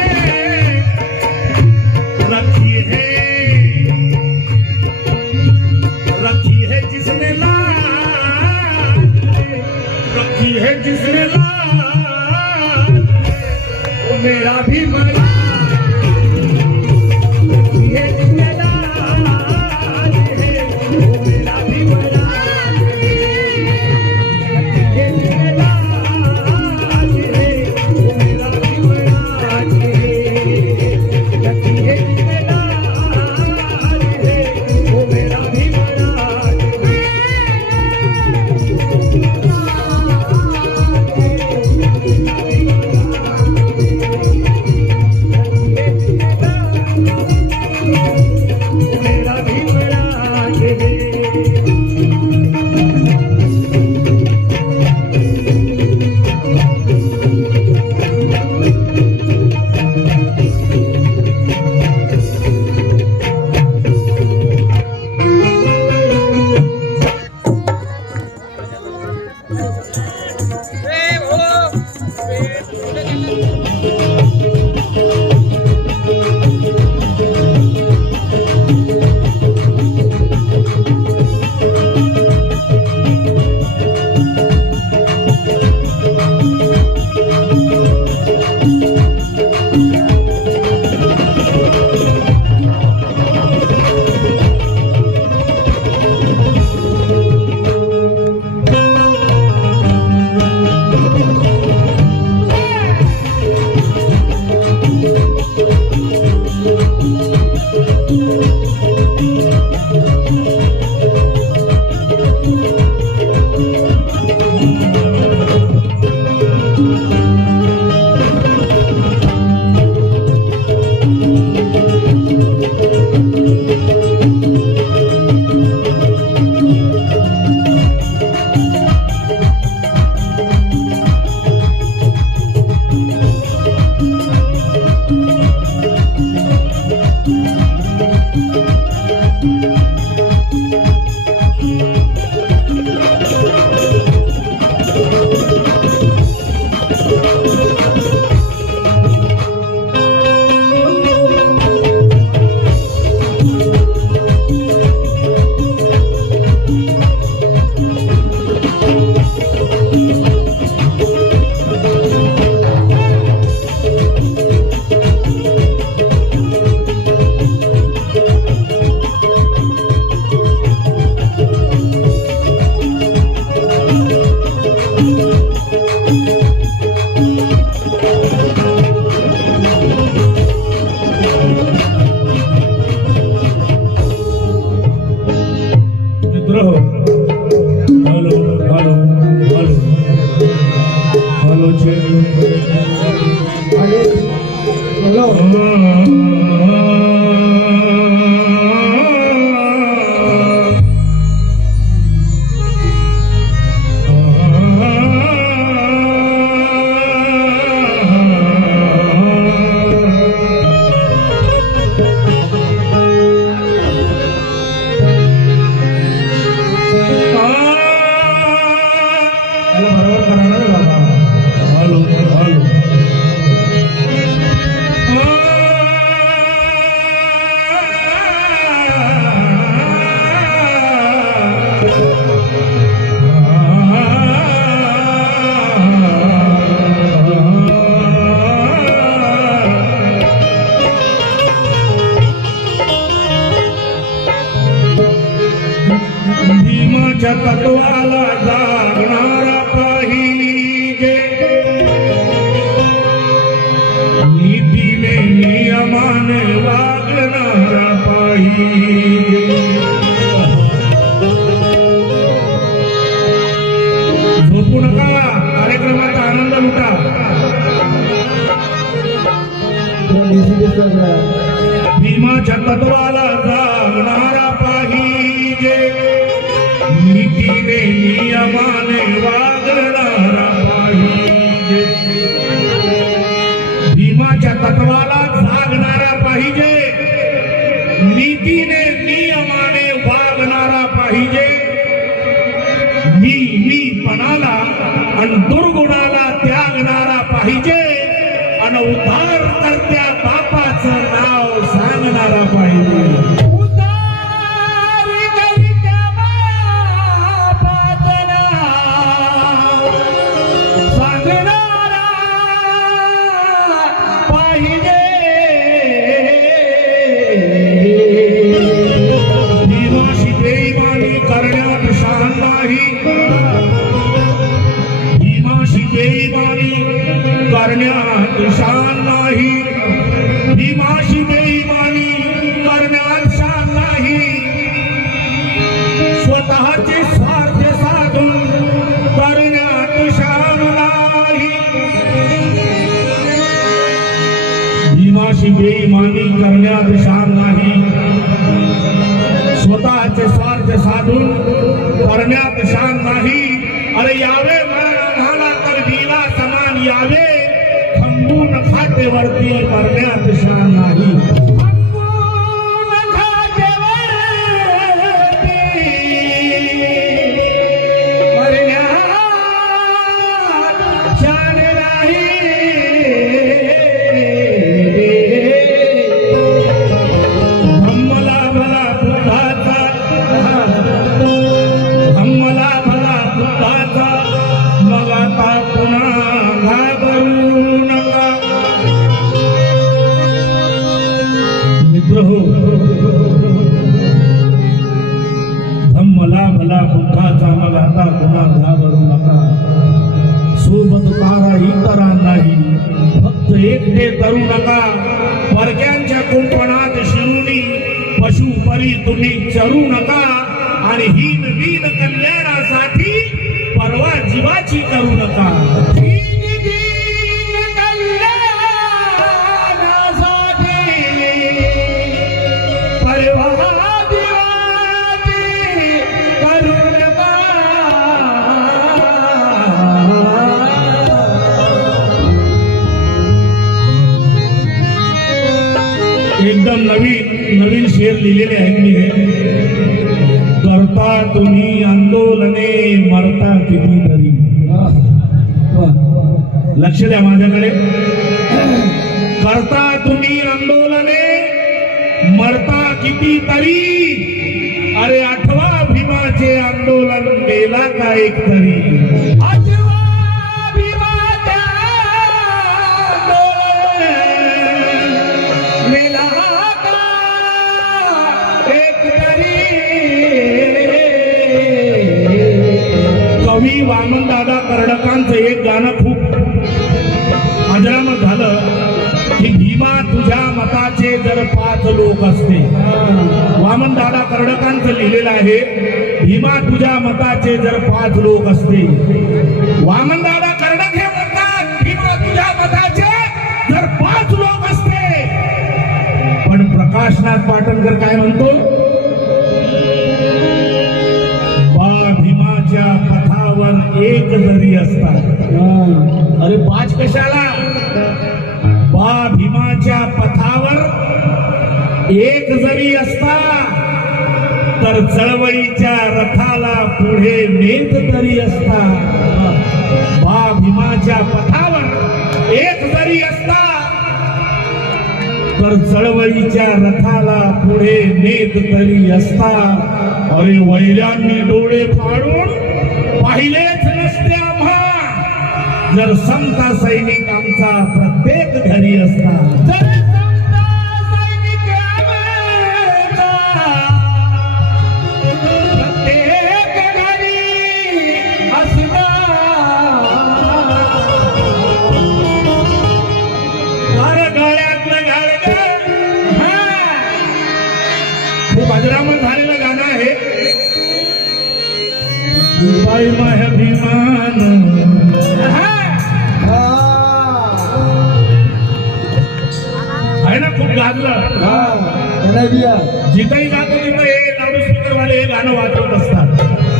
रखी है जिसने लाज, रखी है जिसने लाज, वो मेरा भी मरा, रखी है जिसने लाज है, वो मेरा भी मरा, रखी है जिसने लाज है, वो मेरा भी मरा, रखी है जिसने लाज है, वो मेरा भी मरा। मेरा भी मराज है। पाहिजे आणि उद्धार करत्या बापाचं नाव सांगणारा पाहिजे. भीमाशी बेईमानी करण्यात शहाण नाही. भीमाशी बेईमानी करण्यात शहाण नाही. भीमाशी बेईमानी करण्यात शहाण नाही. स्वतःचे स्वार्थ साधून करण्यात शहाण नाही. भीमाशी बेईमानी करण्यात शहाण नाही. स्वतःचे स्वार्थ साधून करण्यात शहाण नाही. अरे यावे मरणाला तर दिवा समान यावे. खंबून खातेवरती मरण्यात शहाण नाही. धम्मला भला बुद्धाचा मग आता पुन्हा घाबरू नका. सोबत तारा इतरा नाही. फक्त एकटे करू नका. परक्यांच्या कुंपणात शिरुनी पशु परी तुम्ही चरू नका. आणि हीन वीन कल्याणासाठी परवा जीवाची करू नका. एकदम नवीन शेर लिहिलेले आहेत मी हे. करता तुम्ही आंदोलने मरता कितीतरी. लक्ष द्या माझ्याकडे. करता तुम्ही आंदोलने मरता कितीतरी. अरे आठवा भीमाचे आंदोलन मेला का एक तरी. कवी वामनदादा कर्डकांचं एक गाणं खूप अजरामर झालं की भीमा तुझ्या मताचे जर 5 लोक असते. वामनदादा कर्डकांचं लिहिलेलं आहे. भीमा तुझ्या मताचे जर 5 लोक असते. वामनदादा कर्डक हे म्हणतात भीमा तुझ्या मताचे जर 5 लोक असते. पण प्रकाशनाथ पाटणकर काय म्हणतो. भीमाच्या पथावर एक जरी असता. अरे 5 कशाला. भीमाच्या पथावर एक जरी असता तर चळवळीच्या रथाला पुढे नेत तरी असता. भीमाच्या पथावर एक जरी असता तर चळवळीच्या रथाला पुढे नेत तरी असता. अरे वैऱ्यांनी डोळे फाडून पाहिलेच नसते आम्हा जर समता सैनिक आमचा प्रत्येक घरी असता. प्रत्येक घरी असता. गळ्यातलं घालगं खूप अजरामर झालेलं गाणं आहे. बाई माय अभिमान आहे ना. खूप गाजलं. जिथंही जातो तिथं हे लाऊडस्पीकर वाले हे गाणं वाजवत असतात.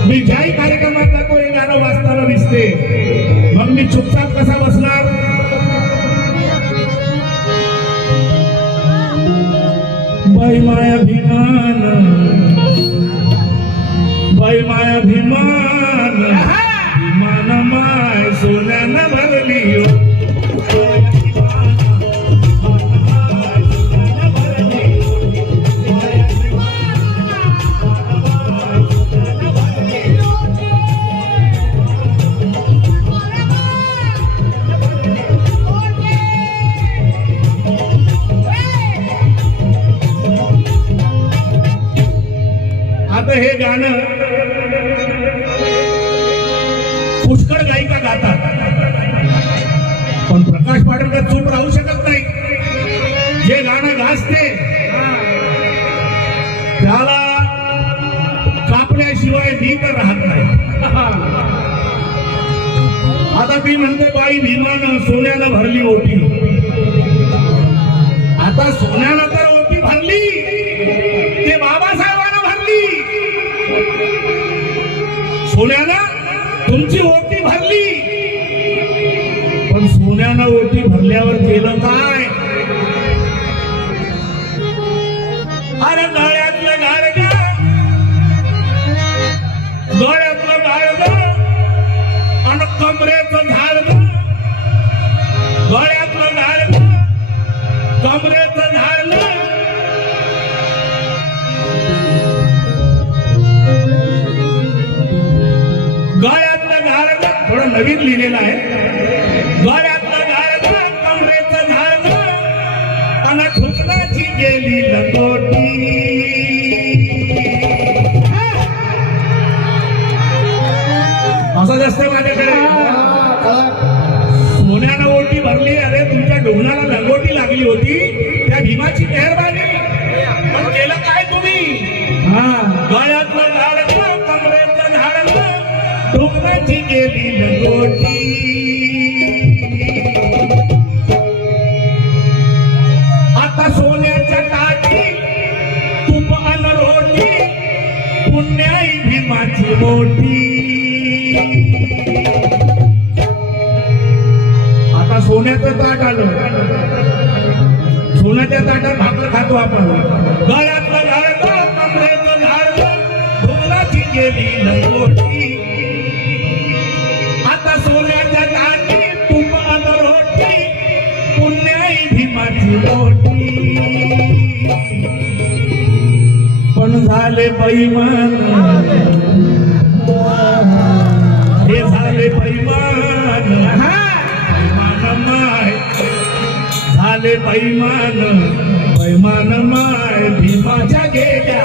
मी ज्याही कार्यक्रमात जातो हे गाणं वाजताना दिसते. मग मी चुपचाप कसा बसणार. बाई माय अभिमान. बाई माय अभिमान. विमान माय सोन्यानं भरली. हे गाणं पुष्कळ गायिका गातात, पण प्रकाश पाटणकर चूप राहू शकत नाही. जे गाणं गाजते त्याला कापल्याशिवाय मी तर राहत नाही. आता मी म्हणते बाई भीमानं सोन्यानं भरली ओटी. आता सोन्यानं तर ओटी भरली, ते बाबासाहेबांना भरली. सोन्यानं तुमची ओटी भरली, पण सोन्यानं ओटी भरल्यावर केलं काय? अरे गळ्यातलं गाडग, गळ्यातलं गाडग आणि कमरेचं झाड, गळ्यातलं झाड कमरेचं झाड. गळ्यातलं झाड थोडं नवीन लिहिलेलं आहे. गळ्यातलं झाड कमरेचं झाड आणि ठुकराची गेली लंगोटी. असं जास्त माझ्याकडे सोन्यानं ओटी भरली. अरे तुमच्या डोंगराला लंगोटी लागली होती, त्या भीमाची मेहरबानी. पण केलं काय तुम्ही? गळ्यातलं झाड कमरेचं झाड डोंगराची गेली लंगोटी. आता सोन्याच्या ताटी तूप अन रोटी, पुण्याई भीमाची मोठी. आता सोन्याचं ताट आलं, सोन्याच्या ताटात भाकर खातो आपण. गळ्यातलं झाड कमरेचं झाड डोंगराची गेली लंगोटी. आता सोन्याच्या ताटी तूप अन रोटी, पुण्याई भीमाची मोठी. पण झाले बैमान, हे झाले बैमान. बैमान माय झाले बैमान, बैमान माय भीमाच्या गेल्या.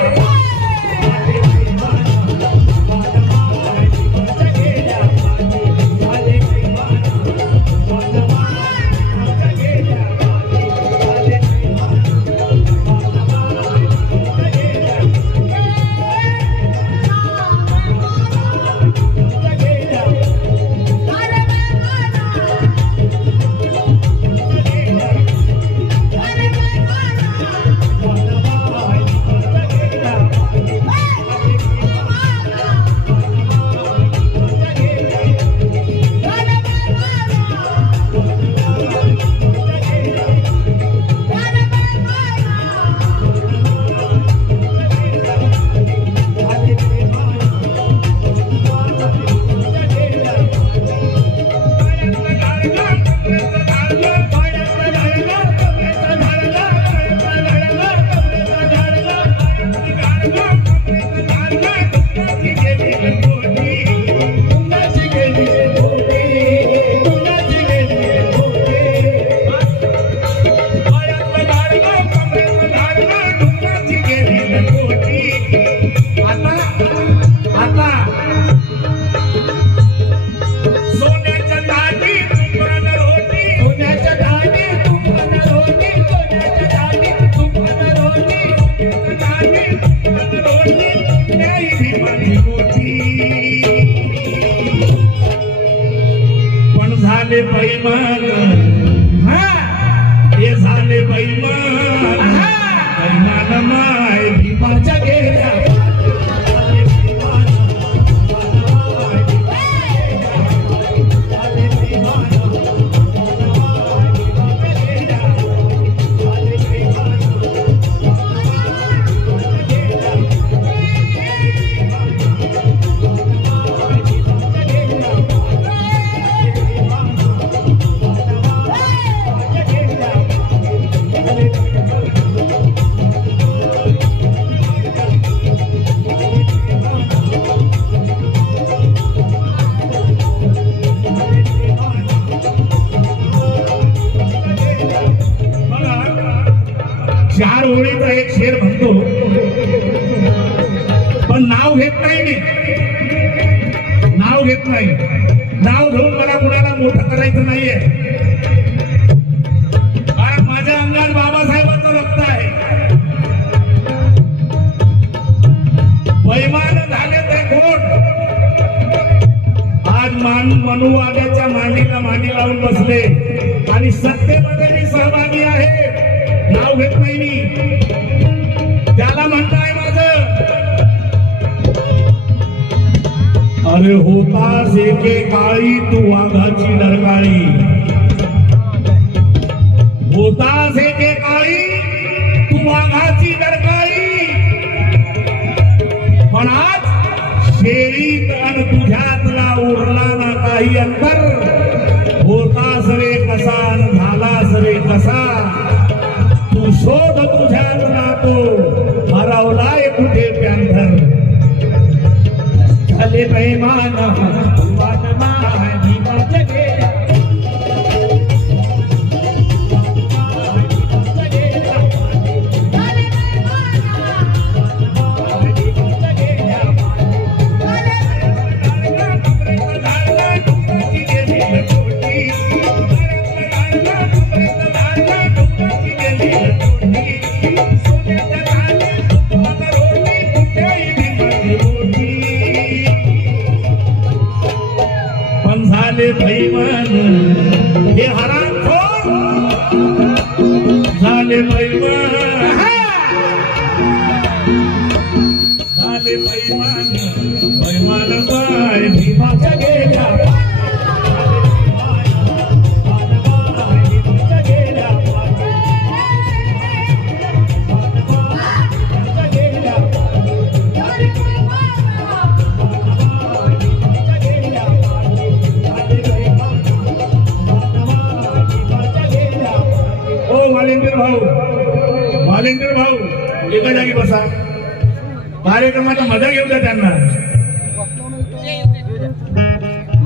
पण झाले बैमान, हे झाले बैमान. बैमान माय भीमाच्या गेल्या. चार ओळीचा एक शेर म्हणतो, पण नाव नाही. नाव घेऊन मला कुणाला मोठं करायचं नाहीये, कारण माझ्या अंगात बाबासाहेबांचं रक्त आहे. बैमान झाले ते कोण? आज मनुवाद्याच्या मांडीला मांडी लावून बसले आणि सत्तेमध्ये मी सहभागी आहे. नाव घेत नाही मी, त्याला म्हणताय माझं. अरे होतास एकेकाळी तू वाघाची डरकाळी, होतास एकेकाळी तू वाघाची डरकाळी, पण आज शेरीत अन तुझ्यातला उरला ना काही अंतर. होतास रे कसा अन झालास रे कसा, तू शोध तुझ्यातला तो हरवलाय कुठे पॅन्थर. झाले बेईमान बेईमान हे हरामखोर झाले बेईमान, झाले बेईमान. बेईमान बाय भीमाच्या गेल्या, व्हॉलेंटियर भाऊ एका जागी बसा. कार्यक्रमाचा मजा घेऊ द्या त्यांना.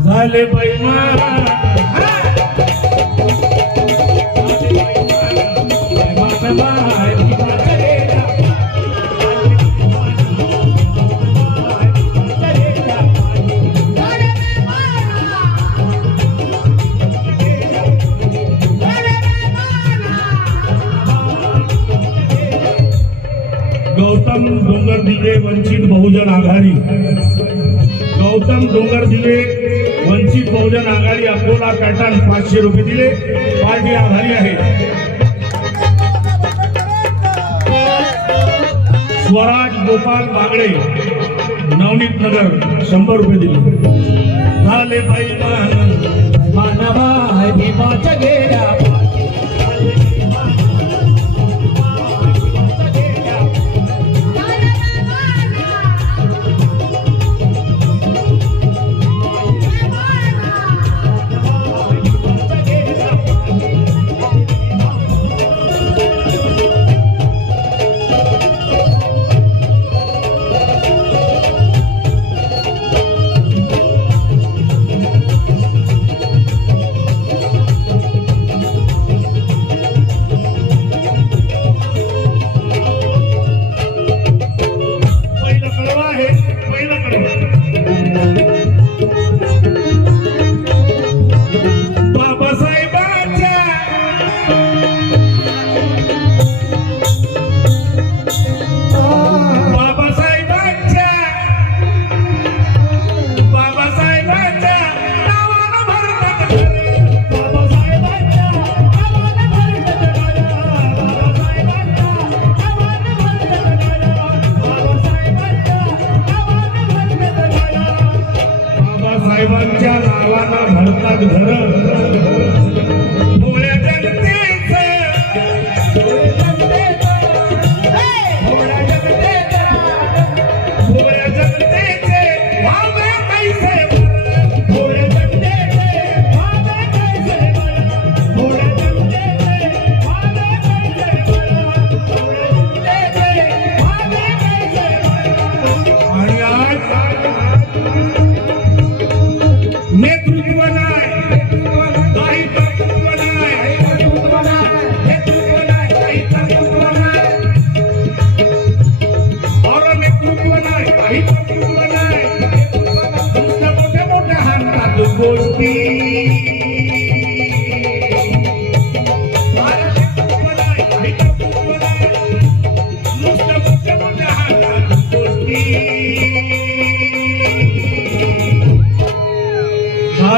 झाले बेईमान, गौतम डोंगरदिवे वंचित बहुजन आघाडी, गौतम डोंगरदिवे वंचित बहुजन आघाडी अकोला पॅटर्न 500 रुपये दिले. पार्टी आभारी आहे. स्वराज गोपाल बागडे नवनीत नगर 100 रुपये दिले. झाले बेईमान मानवा भीमाच्या गेल्या,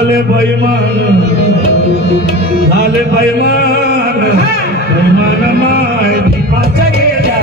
झाले बैमान बैमान माय दीपाच्या गेल्या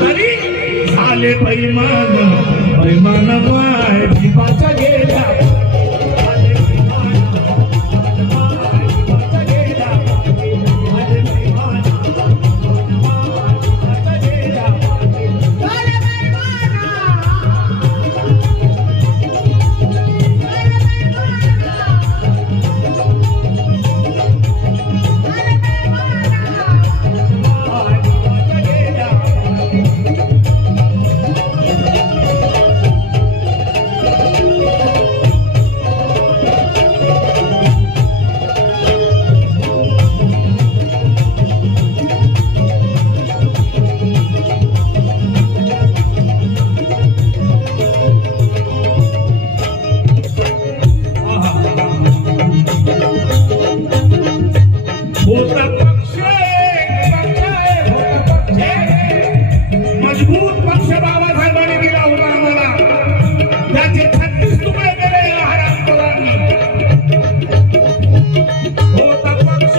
तरी झाले बैमान माय दीपाच्या गेल्या मजबूत पक्ष बाबासाहेबांनी दिला होता आम्हाला त्याचे 36 तुकडे केले या हरामखोरांनी होता पक्ष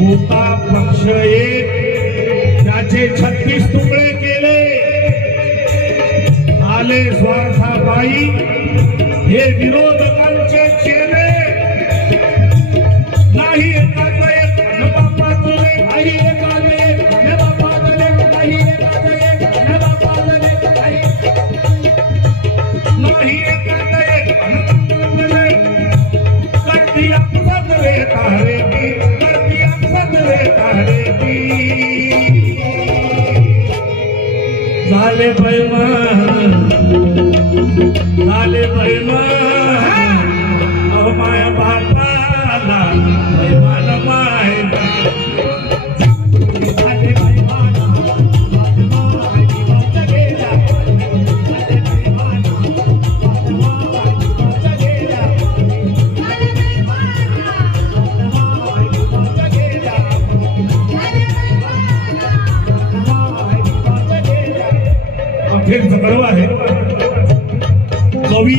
होता पक्ष एक त्याचे 36 तुकडे केले आले स्वार्थापायी हे विरोधकांचे चेले नाही एकाचा एक बापा तुले काही एकाचा एक बापा तुले काही एकाचा एक बापा तुले काही नाही एकाचा एक करती आपसात रे तारे की झाले बैमान अहो माया बापाला बैमान माय झाले बैमान गेला पर्व आहे. कवी,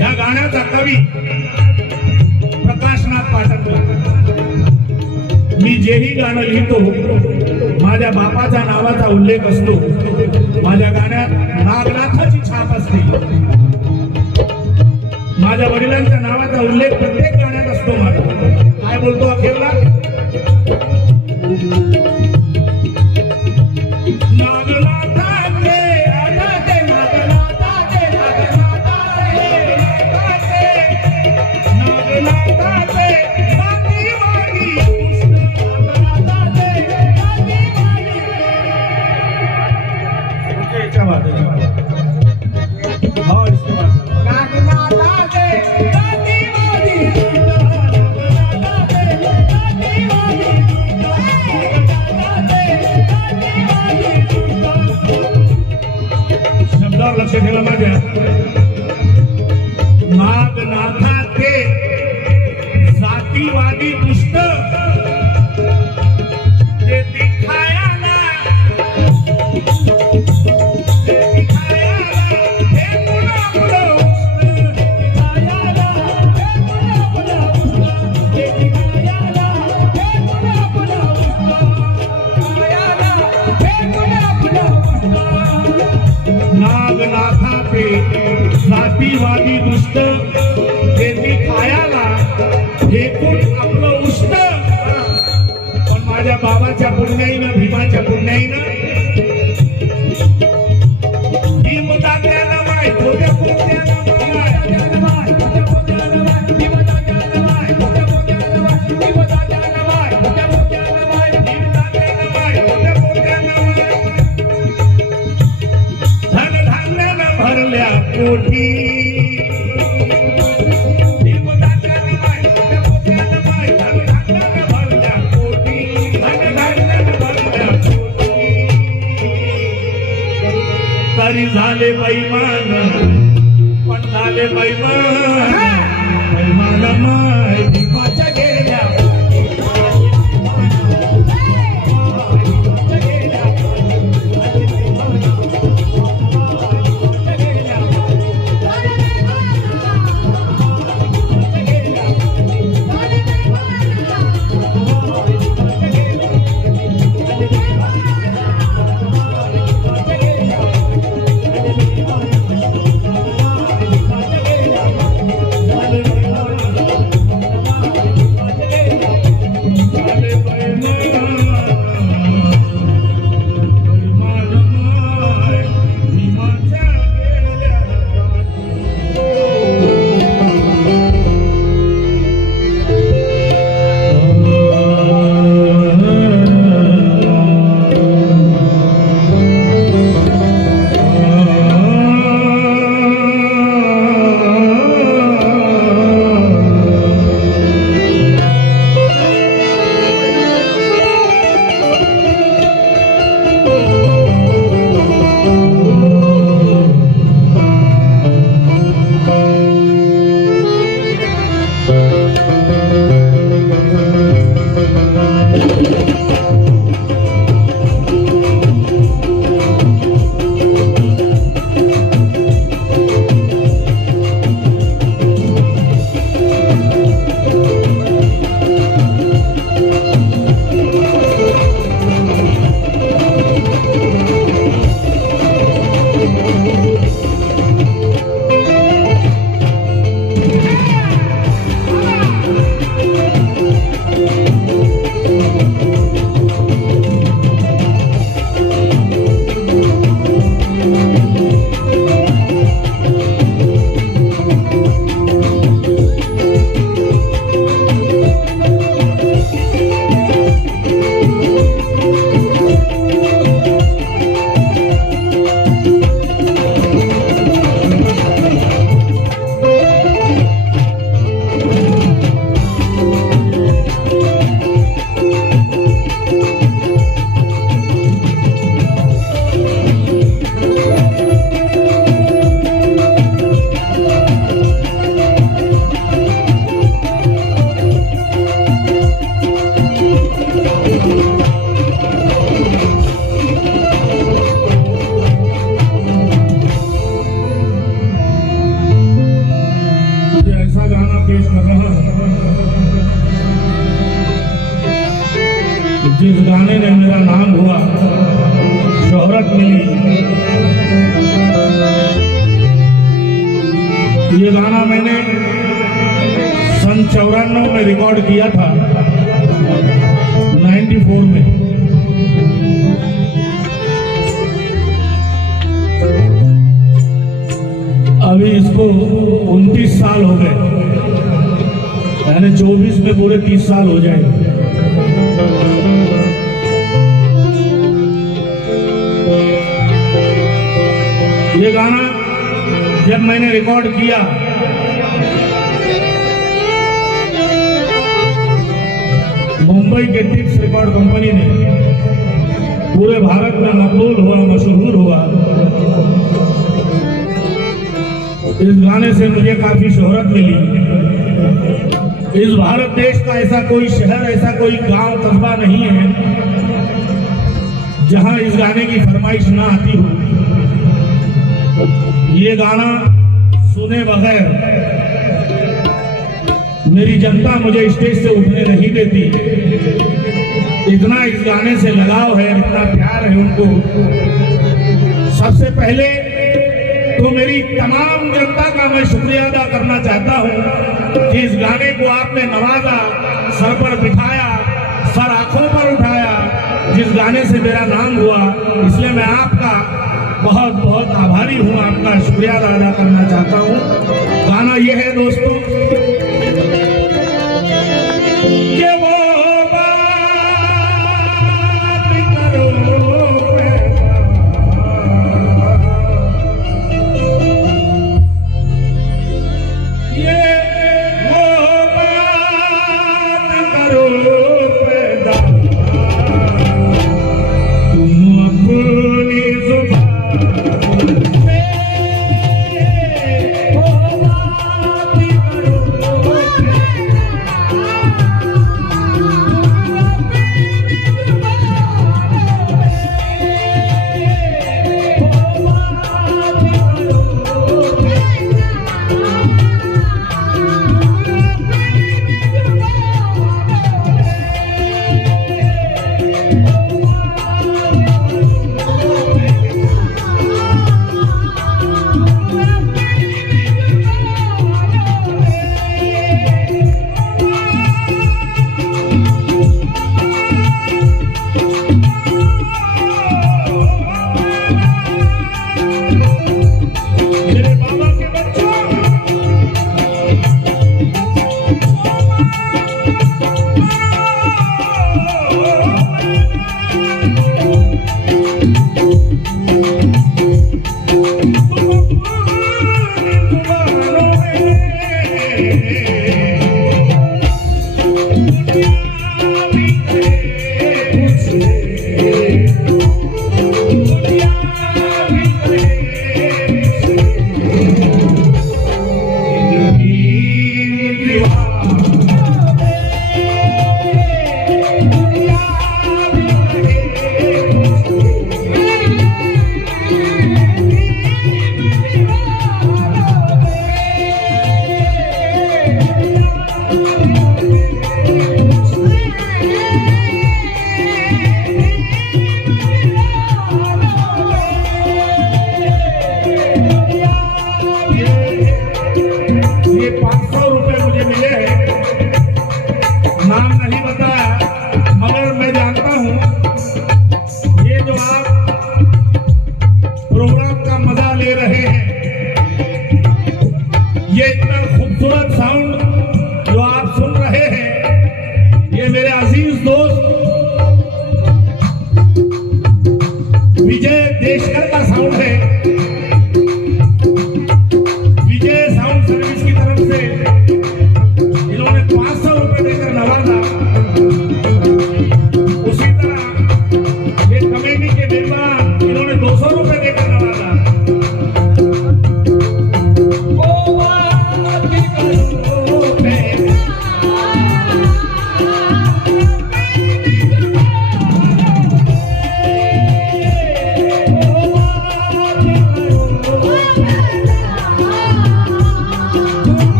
या गाण्याचा कवी प्रकाशनाथ पाटणकर. मी जेही गाणं लिहितो माझ्या बापाच्या नावाचा उल्लेख असतो. माझ्या गाण्यात नागनाथाची छाप असते. माझ्या वडिलांच्या नावाचा उल्लेख प्रत्येक गाण्यात असतो. माझा काय बोलतो अखेरला, लक्ष ठेवा माझ्या. नागनाथाचे जातीवादी दुष्ट ते दिखायाला, ते दिखायाला हे मुलं मुलं उष्ट, दिखायाला हे मुलं मुलं उष्ट, ते दिखायाला हे मुलं मुलं उष्ट, दिखायाला हे मुलं मुलं उष्ट. नागनाथाचे जातीवादी दुष्ट ते खायाला फेकून आपलं उष्ट. पण माझ्या बाबाच्या पुण्याईनं, भीमाच्या पुण्याईनं, भीमदात्यानं माय, भोग्या पुण्यानं माय, भीमदात्यानं माय, भोग्या पुण्यानं माय, भीमदात्यानं माय, भोग्या पुण्यानं माय, भीमदात्यानं माय, भोग्या पुण्यानं माय, भीमदात्यानं माय, भोग्या पुण्यानं माय. धनधान्यानं भरल्या पोटी, भीमदात्यानं माय, भोग्या पुण्यानं माय, धनधान्यानं भरल्या पोटी, धनधान्यानं भरल्या पोटी. तरी झाले बैमान, पण झाले बैमान, बैमान माय भीमाच्या गेल्या. जिस गाने ने मेरा नाम हुआ, शोहरत मिली, ये गाना मैंने सन 94 में रिकॉर्ड किया था, 94 में। अभी इसको 29 साल हो गए, यानी 24 में पूरे 30 साल हो जाएंगे। ये गाना जब मैंने रिकॉर्ड किया, मुंबई के टिप्स रिकॉर्ड कंपनी ने पूरे भारत में मकबूल हुआ, मशहूर हुआ। इस गाने से मुझे काफी शोहरत मिली। इस भारत देश का ऐसा कोई शहर, ऐसा कोई गांव, कस्बा नहीं है जहां इस गाने की फरमाइश ना आती हो। ये गाना सुने बगैर मेरी जनता मुझे स्टेज से उठने नहीं देती। इतना इस गाने से लगाव है, इतना प्यार है उनको। सबसे पहले तो मेरी तमाम जनता का मैं शुक्रिया अदा करना चाहता हूं कि इस गाने को आपने नवाजा, सर पर बिठाया, सर आंखों पर उठाया। जिस गाने से मेरा नाम हुआ, इसलिए मैं आपका बहुत बहुत आभारी हूं, आपका शुक्रिया अदा करना चाहता हूं। गाना ये है दोस्तों कि वो बात करो, ये वो बात करो पैदा, तुम अपनी जुबान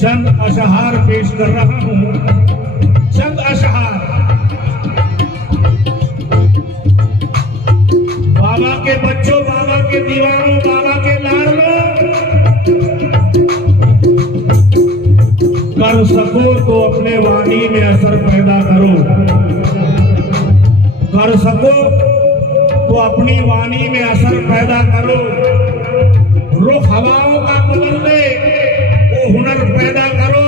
चंद अशहार पेश कर रहा हूं। चंद अशहार। बाबा के बच्चों, बाबा के दीवानों, बाबा के लाडलों, कर सको तो अपने वाणी में असर पैदा करो। कर सको तो अपनी वाणी में असर पैदा करो। रुख हवाओं का बदल दे, वो हुनर पैदा करो।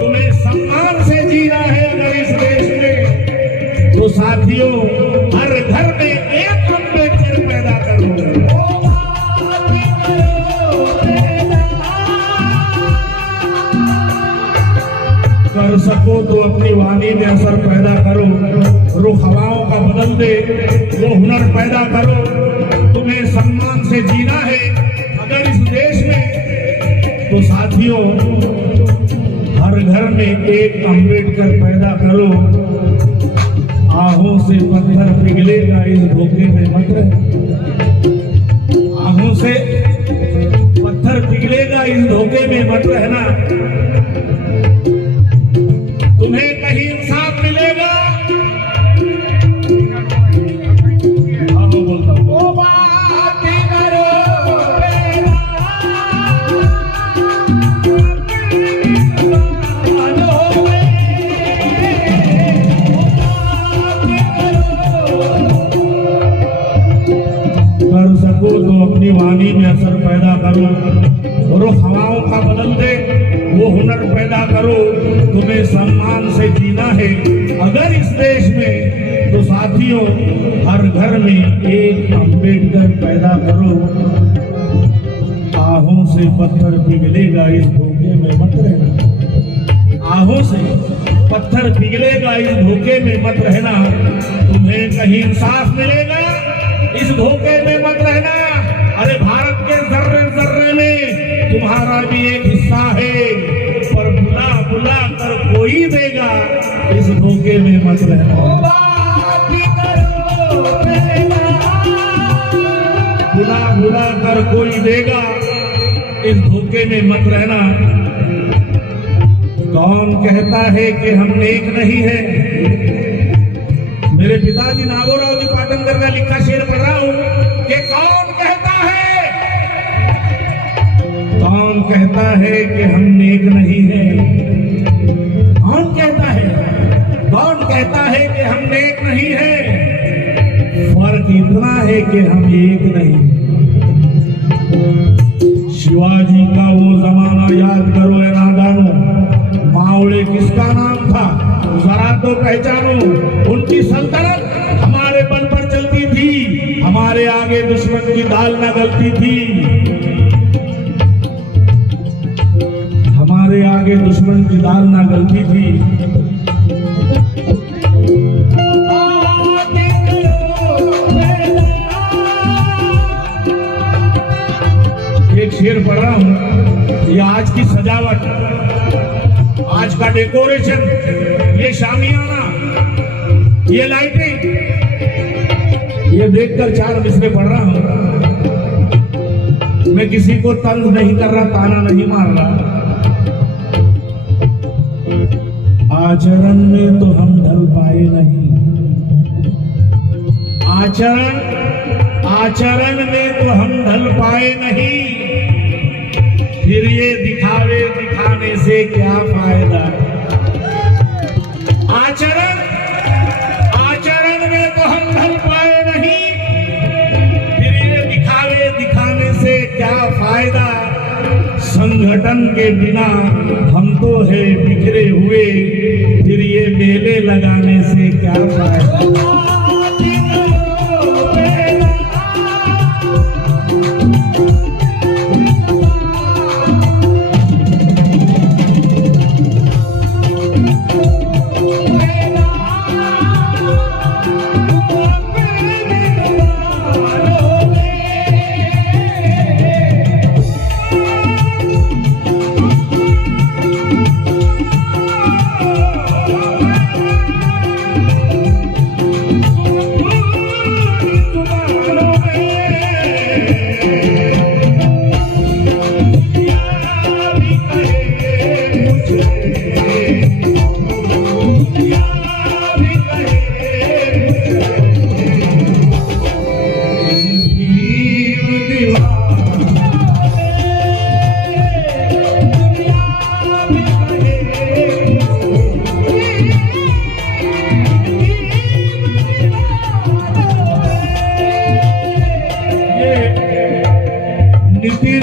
तुम्हें सम्मान से जीना है अगर इस देश में, तो साथियों हर घर में एक अम्बेडकर पैदा करो। कर सको तो अपनी वाणी में असर पैदा करो। रुख हवाओं का बदल दे, वो हुनर पैदा करो। तुम्हें सम्मान से जीना है अगर इस देश में, तो साथियों हर घर में एक अम्बेडकर पैदा करो। आहों से पत्थर पिघलेगा इस धोखे में मत रहना। आहों से पत्थर पिघलेगा इस धोखे में मत रहना। तुम्हें कहीं इंसाफ मिलेगा। कर सको तो अपनी वाणी में असर पैदा करो। रुख हवाओं का बदल दे, वो हुनर पैदा करो। तुम्हें सम्मान से जीना है अगर इस देश में, तो साथियों हर घर में एक अम्बेडकर पैदा करो। आहों से पत्थर पिघलेगा इस धोखे में मत रहना। आहों से पत्थर पिघलेगा इस धोखे में मत रहना। तुम्हें कहीं इंसाफ मिलेगा इस धोखे में मत रहना। अरे भारत के जर्रे जर्रे में तुम्हारा भी एक हिस्सा है, पर बुला बुला कर कोई देगा इस धोखे में मत रहना। बुला बुला कर कोई देगा इस धोखे में मत रहना। कौन कहता है कि हम नेक नहीं है? मेरे पिताजी नागोराव जी पाटनकर का लिखा शेर पढ़ रहा हूं कि कौन कहता है कि हम नेक नहीं है? कौन कहता है? कौन कहता है कि हम नेक नहीं है? फर्क इतना है कि हम एक नहीं। शिवाजी का वो जमाना याद करो ए नादानो। मावड़े किसका नाम था जरा तो पहचानो। उनकी सल्तनत हमारे बल पर चलती थी, हमारे आगे दुश्मन की दाल न गलती थी। हमारे आगे दुश्मन की दाल ना गलती थी। एक शेर पढ़ रहा हूं। ये आज की सजावट, आज का डेकोरेशन, ये शामियाना, ये लाइटिंग, ये देखकर चार मिसरे पढ़ रहा हूं। मैं किसी को तंज नहीं कर रहा, ताना नहीं मार रहा। आचरण में तो हम ढल पाए नहीं। आचरण में तो हम ढल पाए नहीं। फिर ये दिखावे दिखाने से क्या फायदा? आचरण में तो हम ढल पाए नहीं। फिर ये दिखावे दिखाने से क्या फायदा? संगठन के बिना हम तो है बिखरे हुए। फिर ये मेले लगाने से क्या फायदा?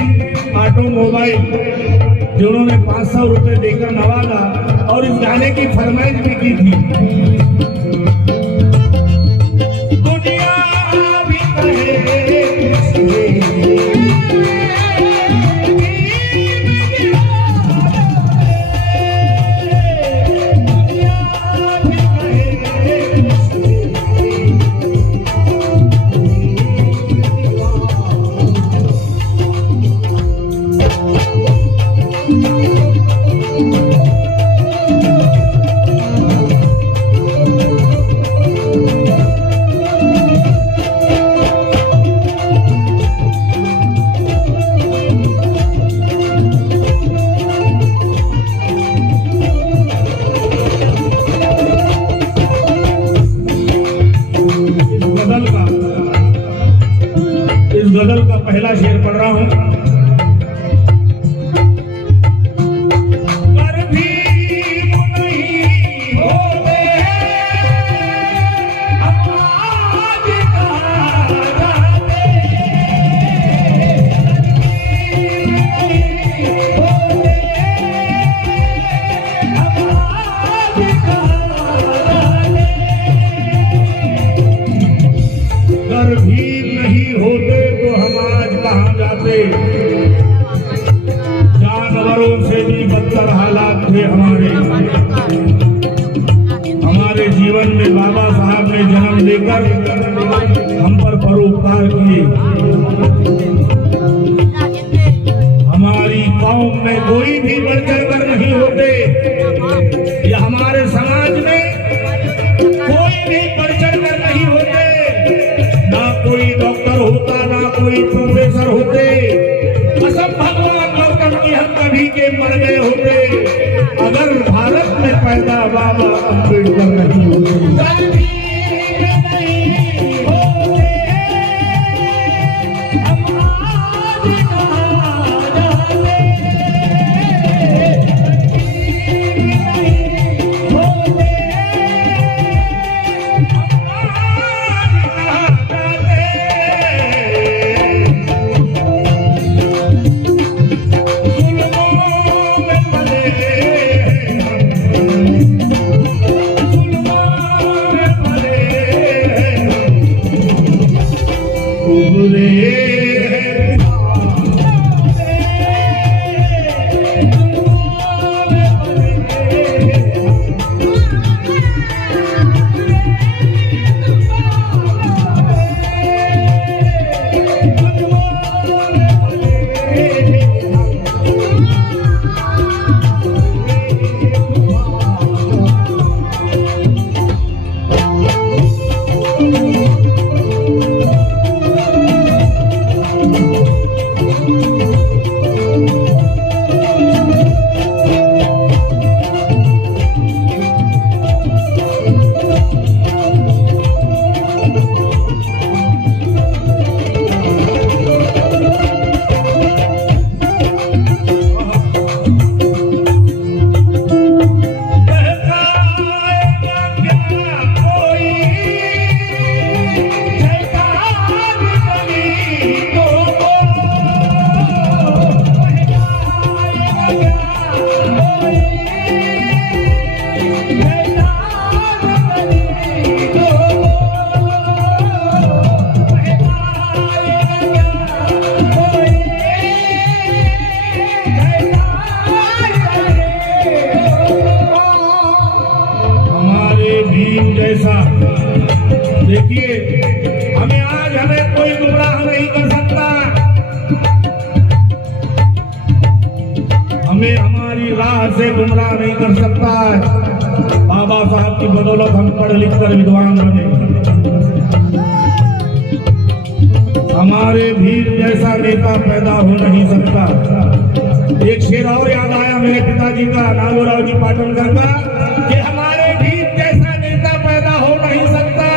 भीम ऑटोमोबाइल जिन्होंने 500 रुपए देकर नवाजा और इस गाने की फरमाइश भी की थी। दुनिया भी गजल का पहला शेर पढ़ रहा हूं। पर भीम नहीं होते हम आज कहाँ जाते, भीम नहीं होते हम आज कहाँ जाते, अगर भीम नहीं होते हम आज कहाँ जाते। जानवरों से भी बदतर हालात थे हमारे जीवन में। बाबा साहब ने जन्म लेकर हम पर परोपकार किए। हमारी कौम में कोई भी बढ़ चढ़कर नहीं होते, या हमारे समाज में कोई भी बढ़ चढ़कर नहीं होते। ना कोई डॉक्टर होता, ना कोई प्रोफेसर होते। कसम भगवान मरकम की हम कभी के मर गए होते अगर भारत में पैदा बाबा अम्बेडकर नहीं होते। देखिए हमें कोई गुमराह नहीं कर सकता। हमें हमारी राह से गुमराह नहीं कर सकता। बाबा साहब की बदौलत हम पढ़ लिख कर विद्वान बने। हमारे भीम जैसा नेता पैदा हो नहीं सकता। एक शेर और याद आया मेरे पिताजी का, नागोराव जी पाटनकर का, कि हमारे भीम जैसा नेता पैदा हो नहीं सकता।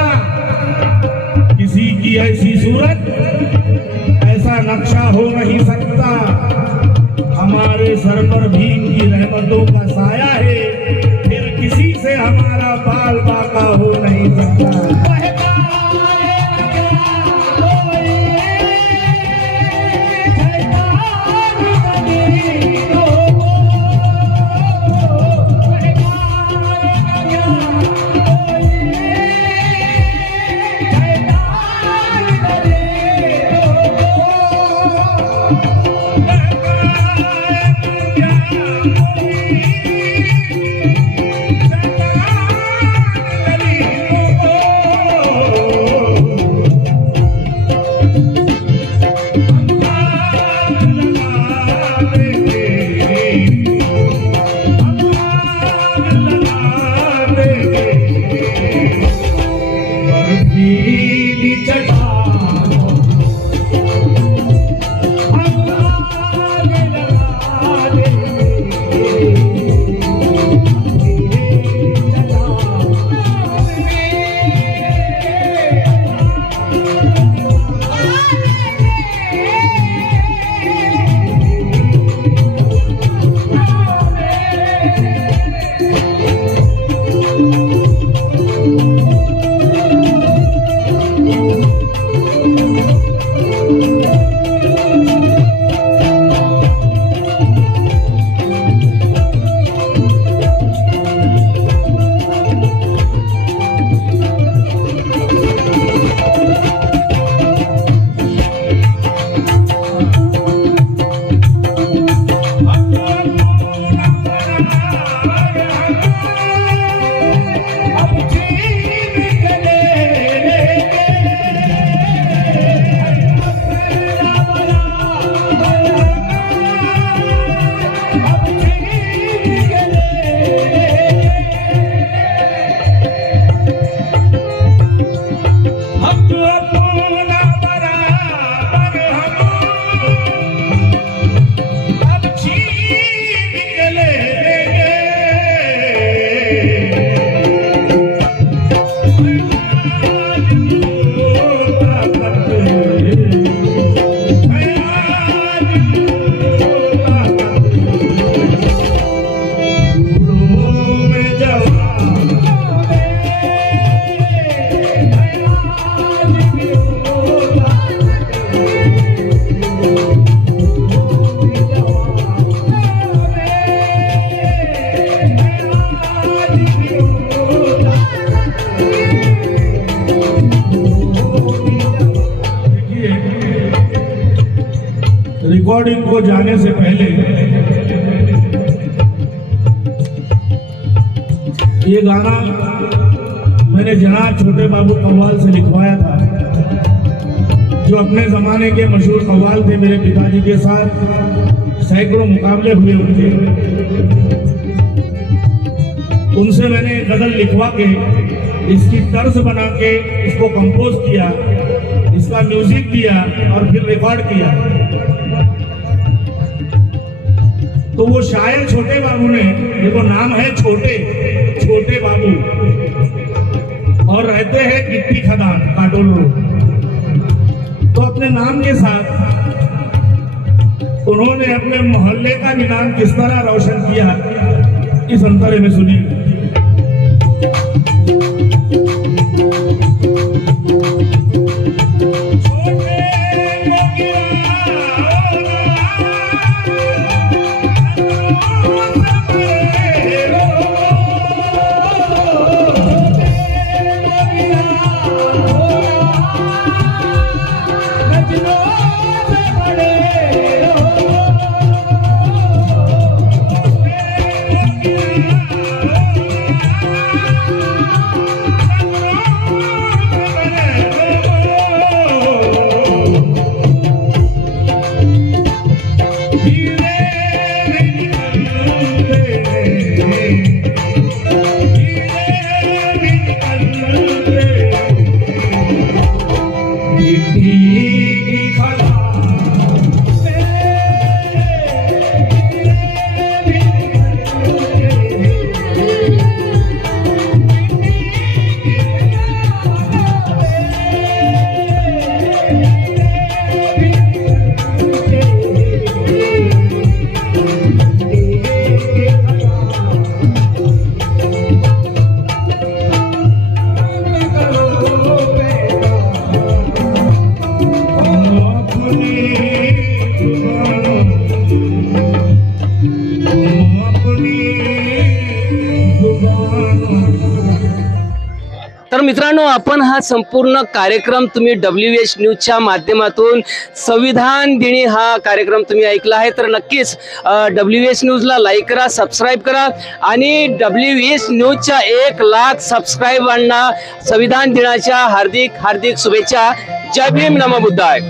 किसी की ऐसी सूरत, ऐसा नक्शा हो नहीं सकता। हमारे सर पर भीम की रहमतों का साया है, फिर किसी से हमारा बाल बाका हो नहीं सकता। को जाने से पहले ये गाना मैंने जनाब छोटे बाबू कव्वाल से लिखवाया था, जो अपने जमाने के मशहूर कव्वाल थे। मेरे पिताजी के साथ सैकड़ों मुकाबले हुए उनके, उनसे मैंने गजल लिखवा के इसकी तर्ज बना के इसको कंपोज किया, इसका म्यूजिक दिया और फिर रिकॉर्ड किया। तो वो शायर छोटे बाबू ने, देखो नाम है छोटे बाबू, और रहते हैं गिट्टी खदान काटोल रोड। तो अपने नाम के साथ उन्होंने अपने मोहल्ले का भी नाम किस तरह रोशन किया, इस अंतरे में सुनिए। तर मित्रांनो, आपण हा संपूर्ण कार्यक्रम तुम्ही WH न्यूजच्या माध्यमातून संविधान दिनी हा कार्यक्रम तुम्ही ऐकला आहे। तर नक्कीच WH न्यूजला लाईक करा, सबस्क्राईब करा आणि WH न्यूजच्या 1 लाख सबस्क्राईबांना संविधान दिनाच्या हार्दिक शुभेच्छा। जय भीम, नमो बुद्धाय।